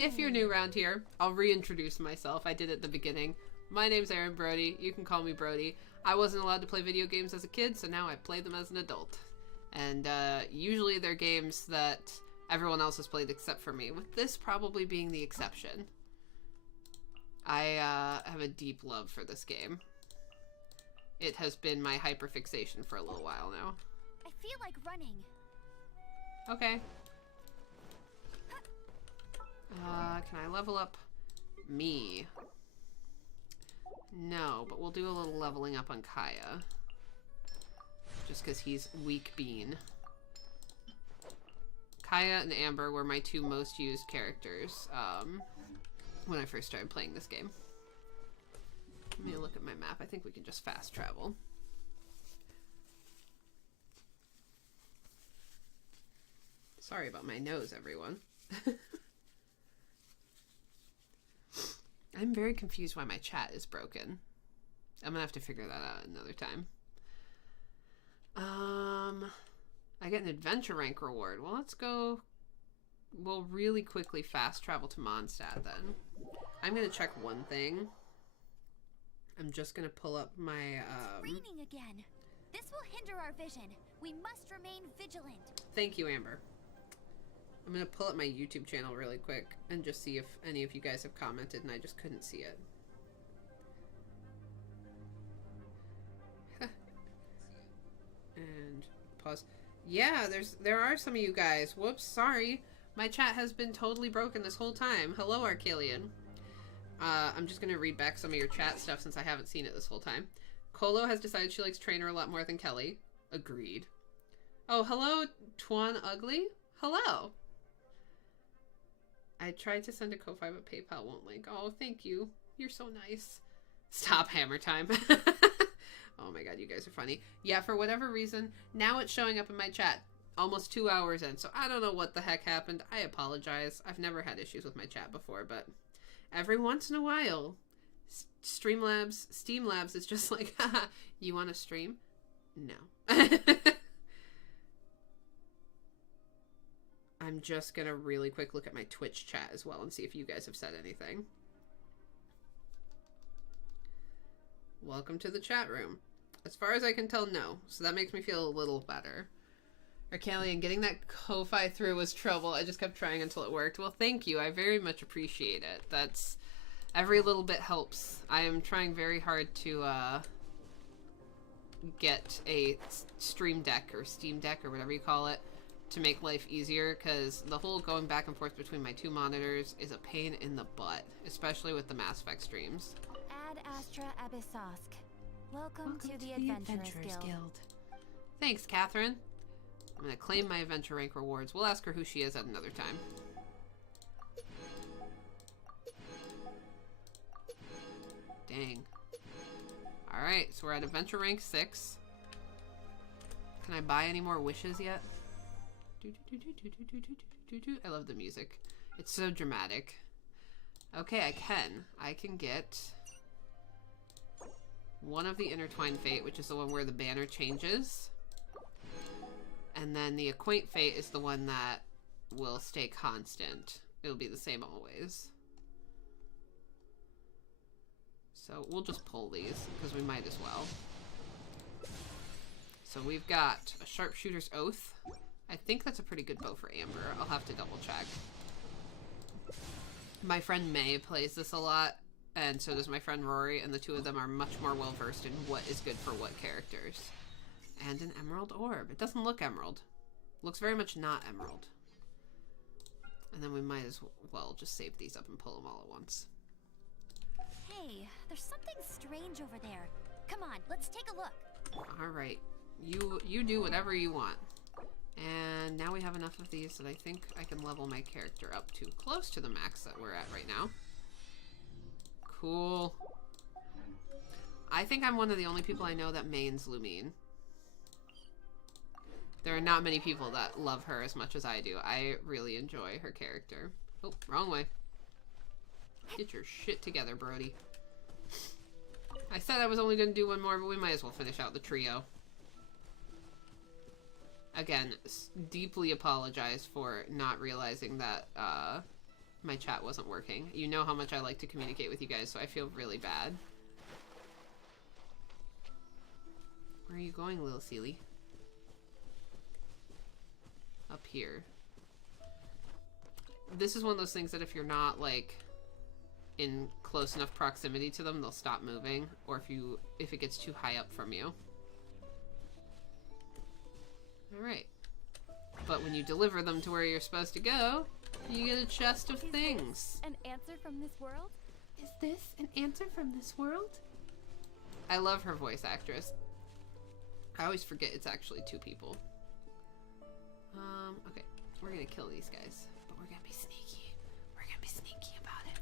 If you're new around here, I'll reintroduce myself. I did it at the beginning. My name's Aaron Brody. You can call me Brody. I wasn't allowed to play video games as a kid, so now I play them as an adult. And usually they're games that everyone else has played except for me, with this probably being the exception. I have a deep love for this game. It has been my hyperfixation for a little while now. I feel like running. Okay. Can I level up me? No, but we'll do a little leveling up on Kaya. Just because he's weak bean. Kaya and Amber were my 2 most used characters when I first started playing this game. Let me look at my map. I think we can just fast travel. Sorry about my nose, everyone. I'm very confused why my chat is broken. I'm gonna have to figure that out another time. I get an adventure rank reward. Well, let's go. We'll really quickly fast travel to Mondstadt then. I'm gonna check one thing. I'm just gonna pull up my It's raining again. This will hinder our vision. We must remain vigilant. Thank you, Amber. I'm gonna pull up my YouTube channel really quick and just see if any of you guys have commented, and I just couldn't see it. And pause. Yeah, there are some of you guys. Whoops, sorry. My chat has been totally broken this whole time. Hello, Arcalian. I'm just gonna read back some of your chat stuff since I haven't seen it this whole time. Colo has decided she likes Trainer a lot more than Kelly. Agreed. Oh, hello, Twan Ugly. Hello. I tried to send a Ko-Fi, but PayPal won't link. Oh, thank you. You're so nice. Stop hammer time. Oh my god, you guys are funny. Yeah, for whatever reason, now it's showing up in my chat almost 2 hours in, so I don't know what the heck happened. I apologize. I've never had issues with my chat before, but every once in a while, Steam Labs is just like, haha, you want to stream? No. I'm just gonna really quick look at my Twitch chat as well and see if you guys have said anything. Welcome to the chat room. As far as I can tell, no. So that makes me feel a little better. Arcalian, getting that Ko-Fi through was trouble. I just kept trying until it worked. Well, thank you. I very much appreciate it. That's... every little bit helps. I am trying very hard to, get a Stream Deck or Steam Deck or whatever you call it to make life easier, because the whole going back and forth between my 2 monitors is a pain in the butt, especially with the Mass Effect streams. Ad Astra Abyssosk. Welcome to the Adventurers Guild. Thanks, Catherine. I'm gonna claim my adventure rank rewards. We'll ask her who she is at another time. Dang. Alright, so we're at adventure rank 6. Can I buy any more wishes yet? I love the music. It's so dramatic. Okay, I can. I can get one of the Intertwined Fate, which is the one where the banner changes. And then the Acquaint Fate is the one that will stay constant. It'll be the same always. So we'll just pull these, because we might as well. So we've got a Sharpshooter's Oath. I think that's a pretty good bow for Amber. I'll have to double check. My friend May plays this a lot, and so does my friend Rory, and the two of them are much more well-versed in what is good for what characters. And an Emerald Orb. It doesn't look emerald. Looks very much not emerald. And then we might as well just save these up and pull them all at once. Hey, there's something strange over there. Come on, let's take a look. Alright. You do whatever you want. And now we have enough of these that I think I can level my character up to close to the max that we're at right now. Cool. I think I'm one of the only people I know that mains Lumine. There are not many people that love her as much as I do. I really enjoy her character. Oh, wrong way. Get your shit together, Brody. I said I was only going to do one more, but we might as well finish out the trio. Again, deeply apologize for not realizing that my chat wasn't working. You know how much I like to communicate with you guys, so I feel really bad. Where are you going, little Sealy? Up here. This is one of those things that if you're not, like, in close enough proximity to them, they'll stop moving, or if it gets too high up from you. Alright. But when you deliver them to where you're supposed to go, you get a chest of things. An answer from this world? Is this an answer from this world? I love her voice actress. I always forget it's actually two people. Okay. We're gonna kill these guys. But we're gonna be sneaky. We're gonna be sneaky about it.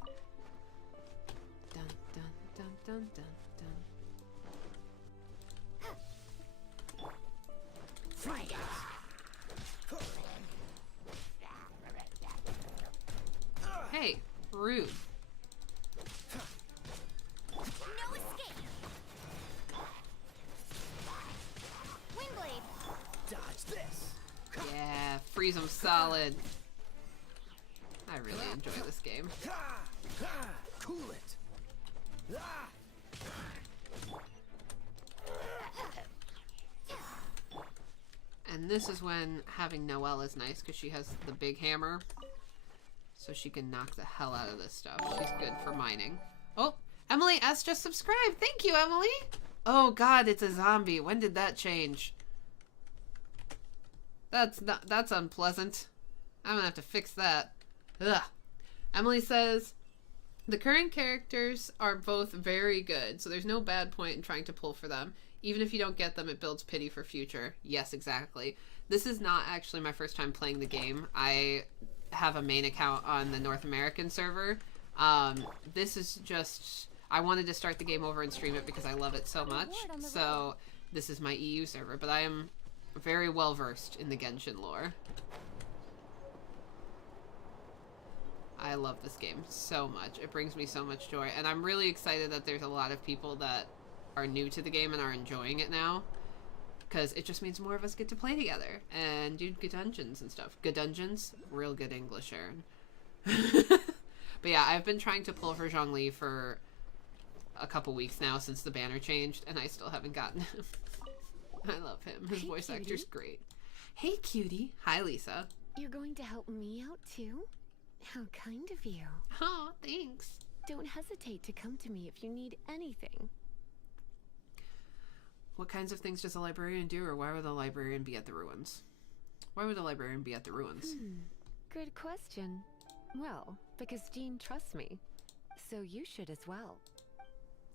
Dun, dun, dun, dun, dun, dun. Fight! Hey, rude. No escape! Windblade! Dodge this. Yeah, freeze them solid. I really enjoy this game. Cool it. And this is when having Noelle is nice, because she has the big hammer. So she can knock the hell out of this stuff. She's good for mining. Oh, Emily S. just subscribed. Thank you, Emily. Oh god, it's a zombie. When did that change? That's unpleasant. I'm gonna have to fix that. Ugh. Emily says, the current characters are both very good, so there's no bad point in trying to pull for them. Even if you don't get them, it builds pity for future. Yes, exactly. This is not actually my first time playing the game. I have a main account on the North American server. This is just... I wanted to start the game over and stream it because I love it so much. So this is my EU server, but I am very well versed in the Genshin lore. I love this game so much. It brings me so much joy. And I'm really excited that there's a lot of people that are new to the game and are enjoying it now. Because it just means more of us get to play together and do good dungeons and stuff. Good dungeons? Real good English, Aaron. But yeah, I've been trying to pull for Zhongli for a couple weeks now since the banner changed, and I still haven't gotten him. I love him. His voice actor's great. Hey, cutie. Hi, Lisa. You're going to help me out too? How kind of you. Oh, thanks. Don't hesitate to come to me if you need anything. What kinds of things does a librarian do, or why would the librarian be at the ruins? Why would the librarian be at the ruins? Good question. Well, because Jean trusts me. So you should as well.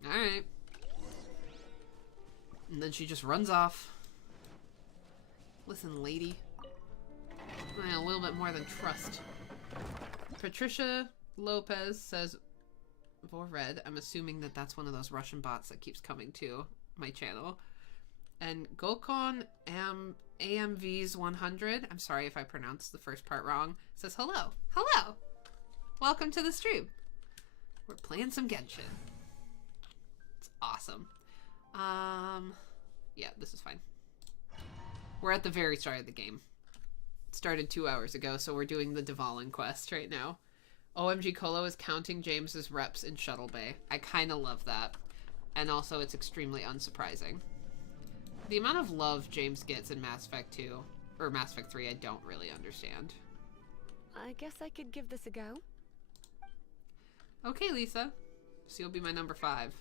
Alright. And then she just runs off. Listen, lady. A little bit more than trust. Patricia Lopez says, Vorred. I'm assuming that that's one of those Russian bots that keeps coming to my channel. And Gokon AMVs 100, I'm sorry if I pronounced the first part wrong, says hello. Hello! Welcome to the stream. We're playing some Genshin. It's awesome. Yeah, this is fine. We're at the very start of the game. It started 2 hours ago, so we're doing the Dvalin quest right now. OMG Colo is counting James's reps in Shuttle Bay. I kind of love that. And also, it's extremely unsurprising. The amount of love James gets in Mass Effect 2, or Mass Effect 3, I don't really understand. I guess I could give this a go. Okay, Lisa. So you'll be my number 5.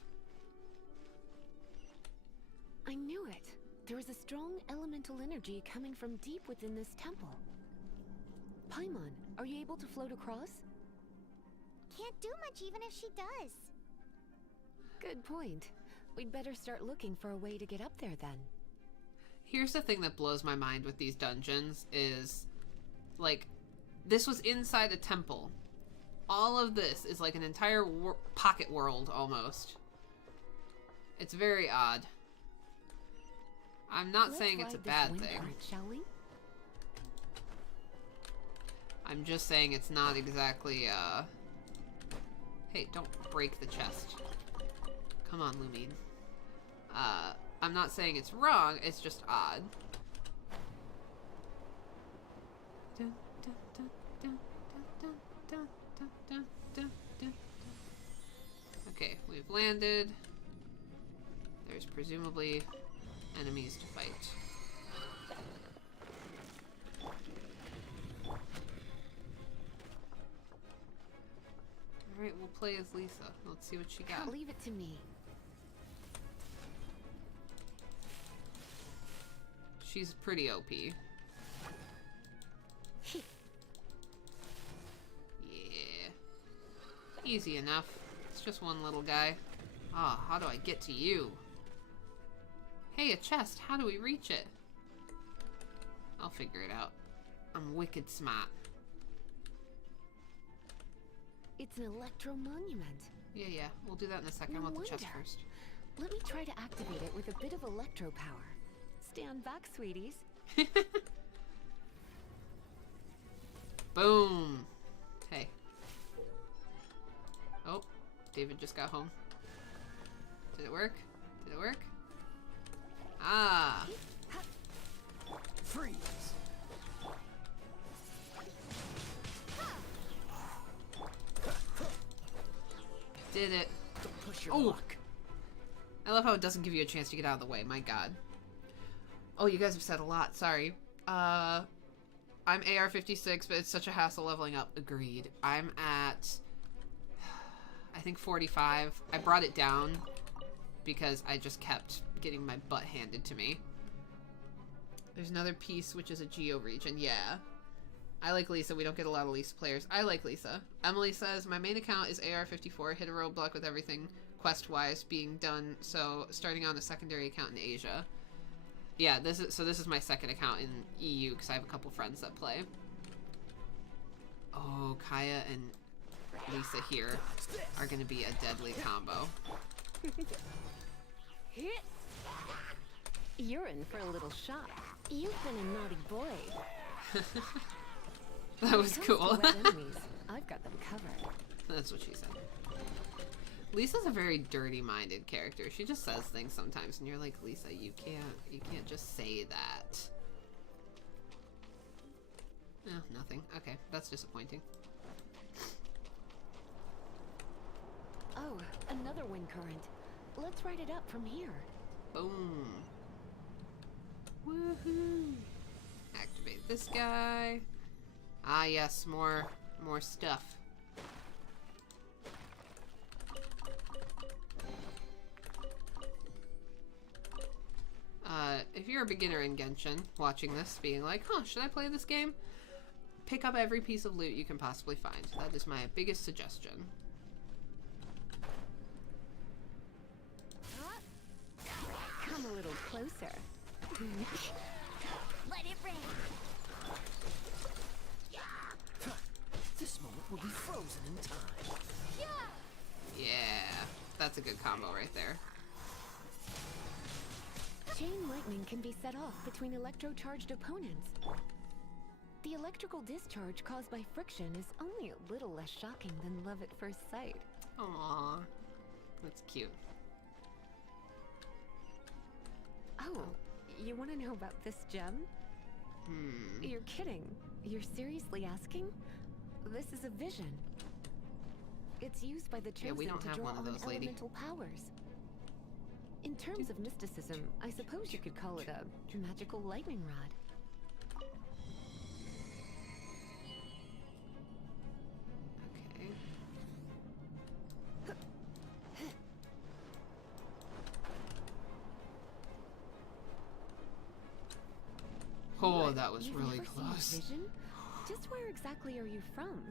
I knew it. There is a strong elemental energy coming from deep within this temple. Paimon, are you able to float across? Can't do much even if she does. Good point. We'd better start looking for a way to get up there then. Here's the thing that blows my mind with these dungeons is, like, this was inside a temple. All of this is like an entire pocket world, almost. It's very odd. I'm not saying it's a bad thing. Shall we? I'm just saying it's not exactly, Hey, don't break the chest. Come on, Lumine. I'm not saying it's wrong, it's just odd. Okay, we've landed. There's presumably enemies to fight. Alright, we'll play as Lisa. Let's see what she got. Leave it to me. She's pretty OP. Yeah. Easy enough. It's just one little guy. Ah, how do I get to you? Hey, a chest. How do we reach it? I'll figure it out. I'm wicked smart. It's an electro monument. Yeah. We'll do that in a second. I want the chest first. Let me try to activate it with a bit of electro power. Stand back, sweeties. Boom. Hey. Oh, David just got home. Did it work? Did it work? Ah. Freeze. Did it. Don't push your Oh. luck. I love how it doesn't give you a chance to get out of the way. My God. Oh, you guys have said a lot. Sorry. I'm AR-56, but it's such a hassle leveling up. Agreed. I'm at, I think 45. I brought it down because I just kept getting my butt handed to me. There's another piece, which is a Geo region. Yeah. I like Lisa. We don't get a lot of Lisa players. I like Lisa. Emily says, my main account is AR-54. Hit a roadblock with everything quest-wise being done, so starting on a secondary account in Asia. Yeah, this is my second account in EU because I have a couple friends that play. Oh, Kaya and Lisa here are going to be a deadly combo. You're in for a little shock. You've been a naughty boy. That was cool. Enemies, I've got them covered. That's what she said. Lisa's a very dirty-minded character. She just says things sometimes, and you're like, Lisa, you can't just say that. No, nothing. Okay, that's disappointing. Oh, another wind current. Let's ride it up from here. Boom. Woohoo! Activate this guy. Ah, yes, more stuff. If you're a beginner in Genshin, watching this, being like, huh, should I play this game? Pick up every piece of loot you can possibly find. That is my biggest suggestion. Come a little closer. Let it rain. This moment will be frozen in time. Yeah, that's a good combo right there. Chain lightning can be set off between electro-charged opponents. The electrical discharge caused by friction is only a little less shocking than love at first sight. Aww, that's cute. Oh, you want to know about this gem? You're kidding. You're seriously asking? This is a vision. It's used by the chosen we don't to have draw one of on those, lady. elemental powers. In terms of mysticism, I suppose you could call it a magical lightning rod. Okay. Oh, What? that was You've really never seen a close. vision? Just where exactly are you from?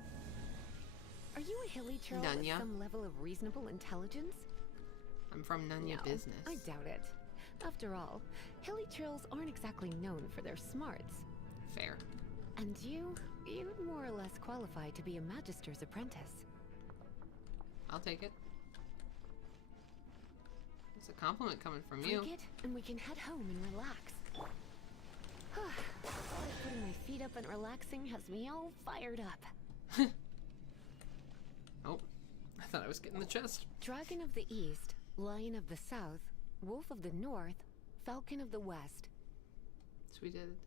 Are you a hilly churl with Nunya. some level of reasonable intelligence? I'm from Nunya No, business. I doubt it. After all, hilly churls aren't exactly known for their smarts. Fair. And you'd more or less qualify to be a magister's apprentice. I'll take it. It's a compliment coming from you. Take it, and we can head home and relax. Putting my feet up and relaxing has me all fired up. Oh, I thought I was getting the chest. Dragon of the East, Lion of the South, Wolf of the North, Falcon of the West. So we did it.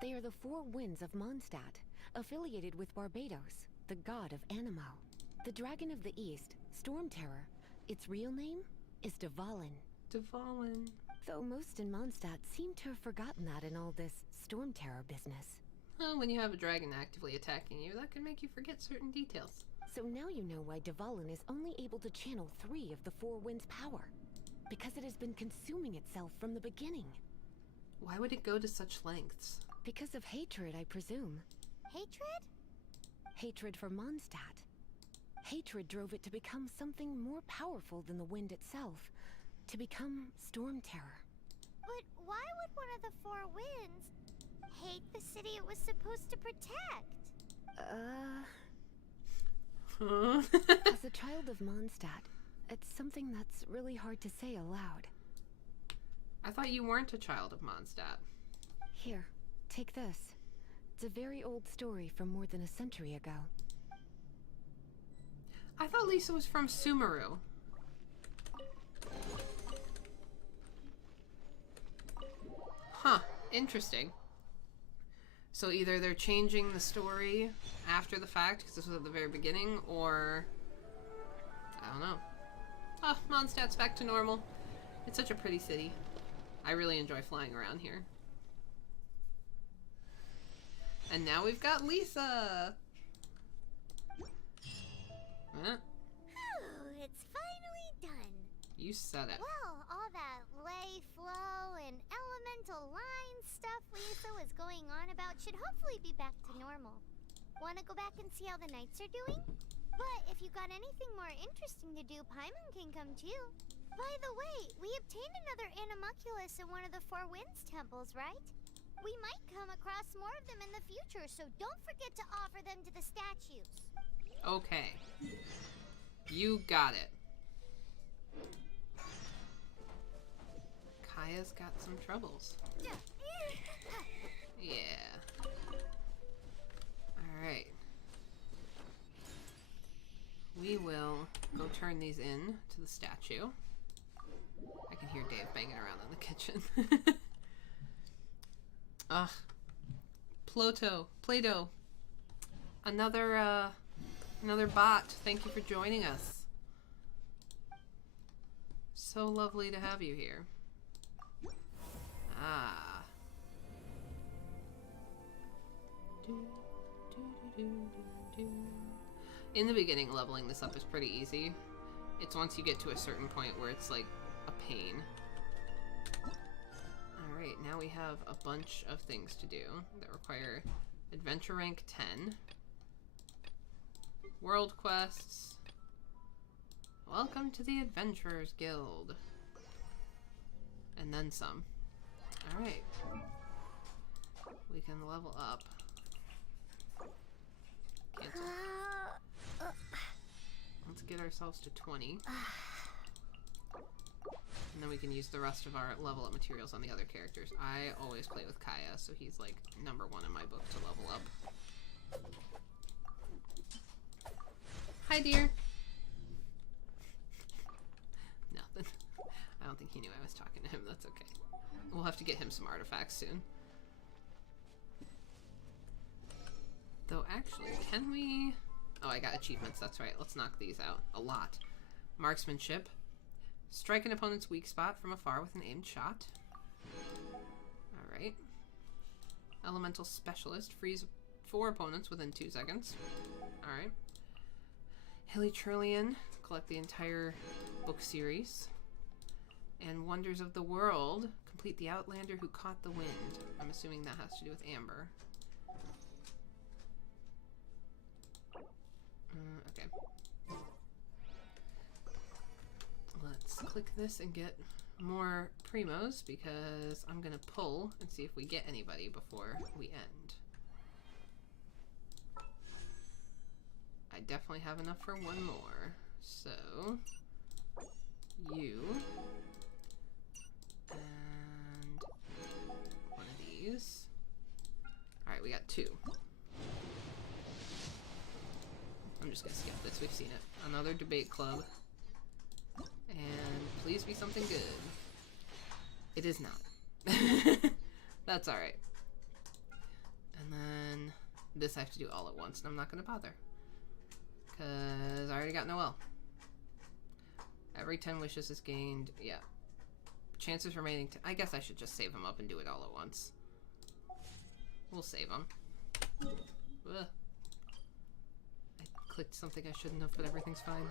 They are the four winds of Mondstadt, affiliated with Barbados, the god of Animo. The Dragon of the East, Storm Terror, its real name is Dvalin. Dvalin. Though most in Mondstadt seem to have forgotten that in all this Storm Terror business. Well, when you have a dragon actively attacking you, that can make you forget certain details. So now you know why Dvalin is only able to channel 3 of the four winds' power. Because it has been consuming itself from the beginning. Why would it go to such lengths? Because of hatred, I presume. Hatred? Hatred for Mondstadt. Hatred drove it to become something more powerful than the wind itself. To become Storm Terror. But why would one of the four winds hate the city it was supposed to protect? As As a child of Mondstadt, it's something that's really hard to say aloud. I thought you weren't a child of Mondstadt. Here, take this. It's a very old story from more than a century ago. I thought Lisa was from Sumeru. Huh, interesting. So either they're changing the story after the fact, because this was at the very beginning, or... I don't know. Oh, Mondstadt's back to normal. It's such a pretty city. I really enjoy flying around here. And now we've got Lisa! Huh? Phew, it's finally done. You said it. Well, all that lay, flow, and elemental line stuff Lisa was going on about should hopefully be back to normal. Wanna go back and see how the knights are doing? But if you got anything more interesting to do, Paimon can come too. By the way, we obtained another Animalculus in one of the Four Winds temples, right? We might come across more of them in the future, so don't forget to offer them to the statues. Okay. You got it. Kaya's got some troubles. Yeah. Alright. We will go turn these in to the statue. I can hear Dave banging around in the kitchen. Ugh. Play-Doh. Another bot. Thank you for joining us. So lovely to have you here. Ah. In the beginning, leveling this up is pretty easy. It's once you get to a certain point where it's like a pain. Alright, now we have a bunch of things to do that require adventure rank 10. World quests. Welcome to the Adventurers Guild. And then some. Alright. We can level up. Cancel. Let's get ourselves to 20. And then we can use the rest of our level up materials on the other characters. I always play with Kaya, so he's like #1 in my book to level up. Hi, dear. Nothing. I don't think he knew I was talking to him, that's okay. We'll have to get him some artifacts soon. Though, actually, can we... Oh, I got achievements, that's right. Let's knock these out. A lot. Marksmanship. Strike an opponent's weak spot from afar with an aimed shot. Alright. Elemental Specialist. Freeze 4 opponents within 2 seconds. Alright. Hilly Trillion. Collect the entire book series. And Wonders of the World. Complete the Outlander Who Caught the Wind. I'm assuming that has to do with Amber. Okay. Let's click this and get more primos because I'm gonna pull and see if we get anybody before we end. I definitely have enough for one more. So, you, and one of these. Alright, we got 2. I'm just gonna skip this, we've seen it. Another debate club. And please be something good. It is not. That's alright. And then this I have to do all at once, and I'm not gonna bother. Because I already got Noelle. Every 10 wishes is gained. Yeah. Chances remaining to... I guess I should just save them up and do it all at once. We'll save them. Ugh. I clicked something I shouldn't have, but everything's fine.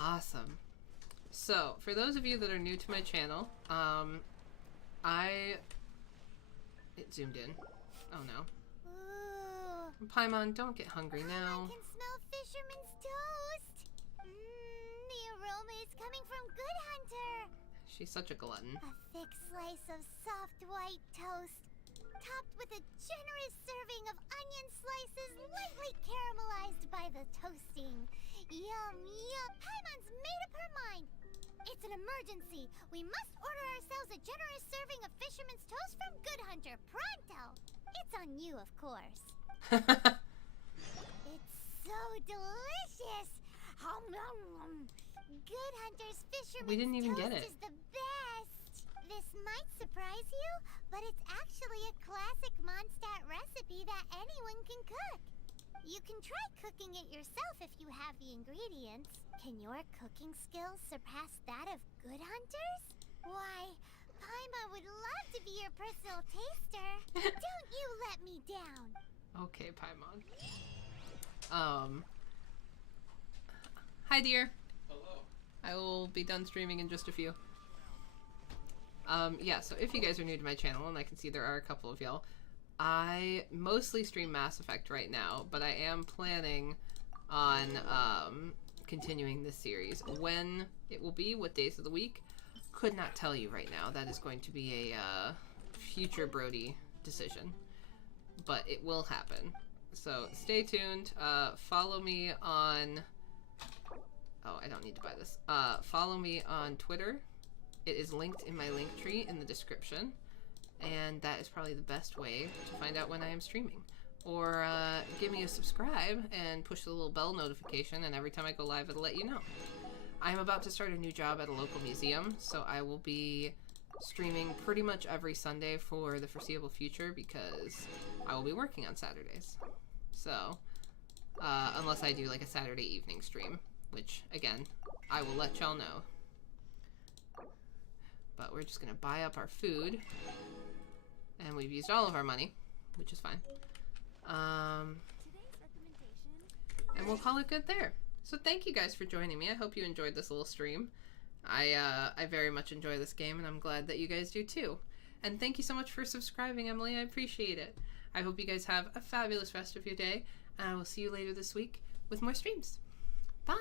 Awesome. So, for those of you that are new to my channel, it zoomed in. Oh no. Paimon, don't get hungry now. I can smell fisherman's toast. The aroma is coming from Good Hunter. She's such a glutton. A thick slice of soft white toast, topped with a generous serving of onion slices lightly caramelized by the toasting. Yum, yum. Paimon's made up her mind. It's an emergency. We must order ourselves a generous serving of fisherman's toast from Good Hunter, pronto. It's on you, of course. It's so delicious. Good Hunter's fisherman's We didn't even toast get it. is the best. This might surprise you, but it's actually a classic Mondstadt recipe that anyone can cook. You can try cooking it yourself if you have the ingredients. Can your cooking skills surpass that of Good Hunter's? Why, Paima would love to be your personal taster. Don't you let me down. Okay, Paimon. Hi, dear. Hello. I will be done streaming in just a few. Yeah, so if you guys are new to my channel, and I can see there are a couple of y'all, I mostly stream Mass Effect right now, but I am planning on, continuing this series. When it will be, what days of the week, could not tell you right now. That is going to be a, future Brody decision. But it will happen. So stay tuned. Follow me on... Oh, I don't need to buy this. Follow me on Twitter. It is linked in my link tree in the description. And that is probably the best way to find out when I am streaming. Or give me a subscribe and push the little bell notification, and every time I go live it'll let you know. I am about to start a new job at a local museum, so I will be streaming pretty much every Sunday for the foreseeable future because I will be working on Saturdays. So, unless I do like a Saturday evening stream, which, again, I will let y'all know. But we're just gonna buy up our food. And we've used all of our money, which is fine. And we'll call it good there. So thank you guys for joining me. I hope you enjoyed this little stream. I very much enjoy this game, and I'm glad that you guys do too. And thank you so much for subscribing, Emily. I appreciate it. I hope you guys have a fabulous rest of your day, and I will see you later this week with more streams. Bye!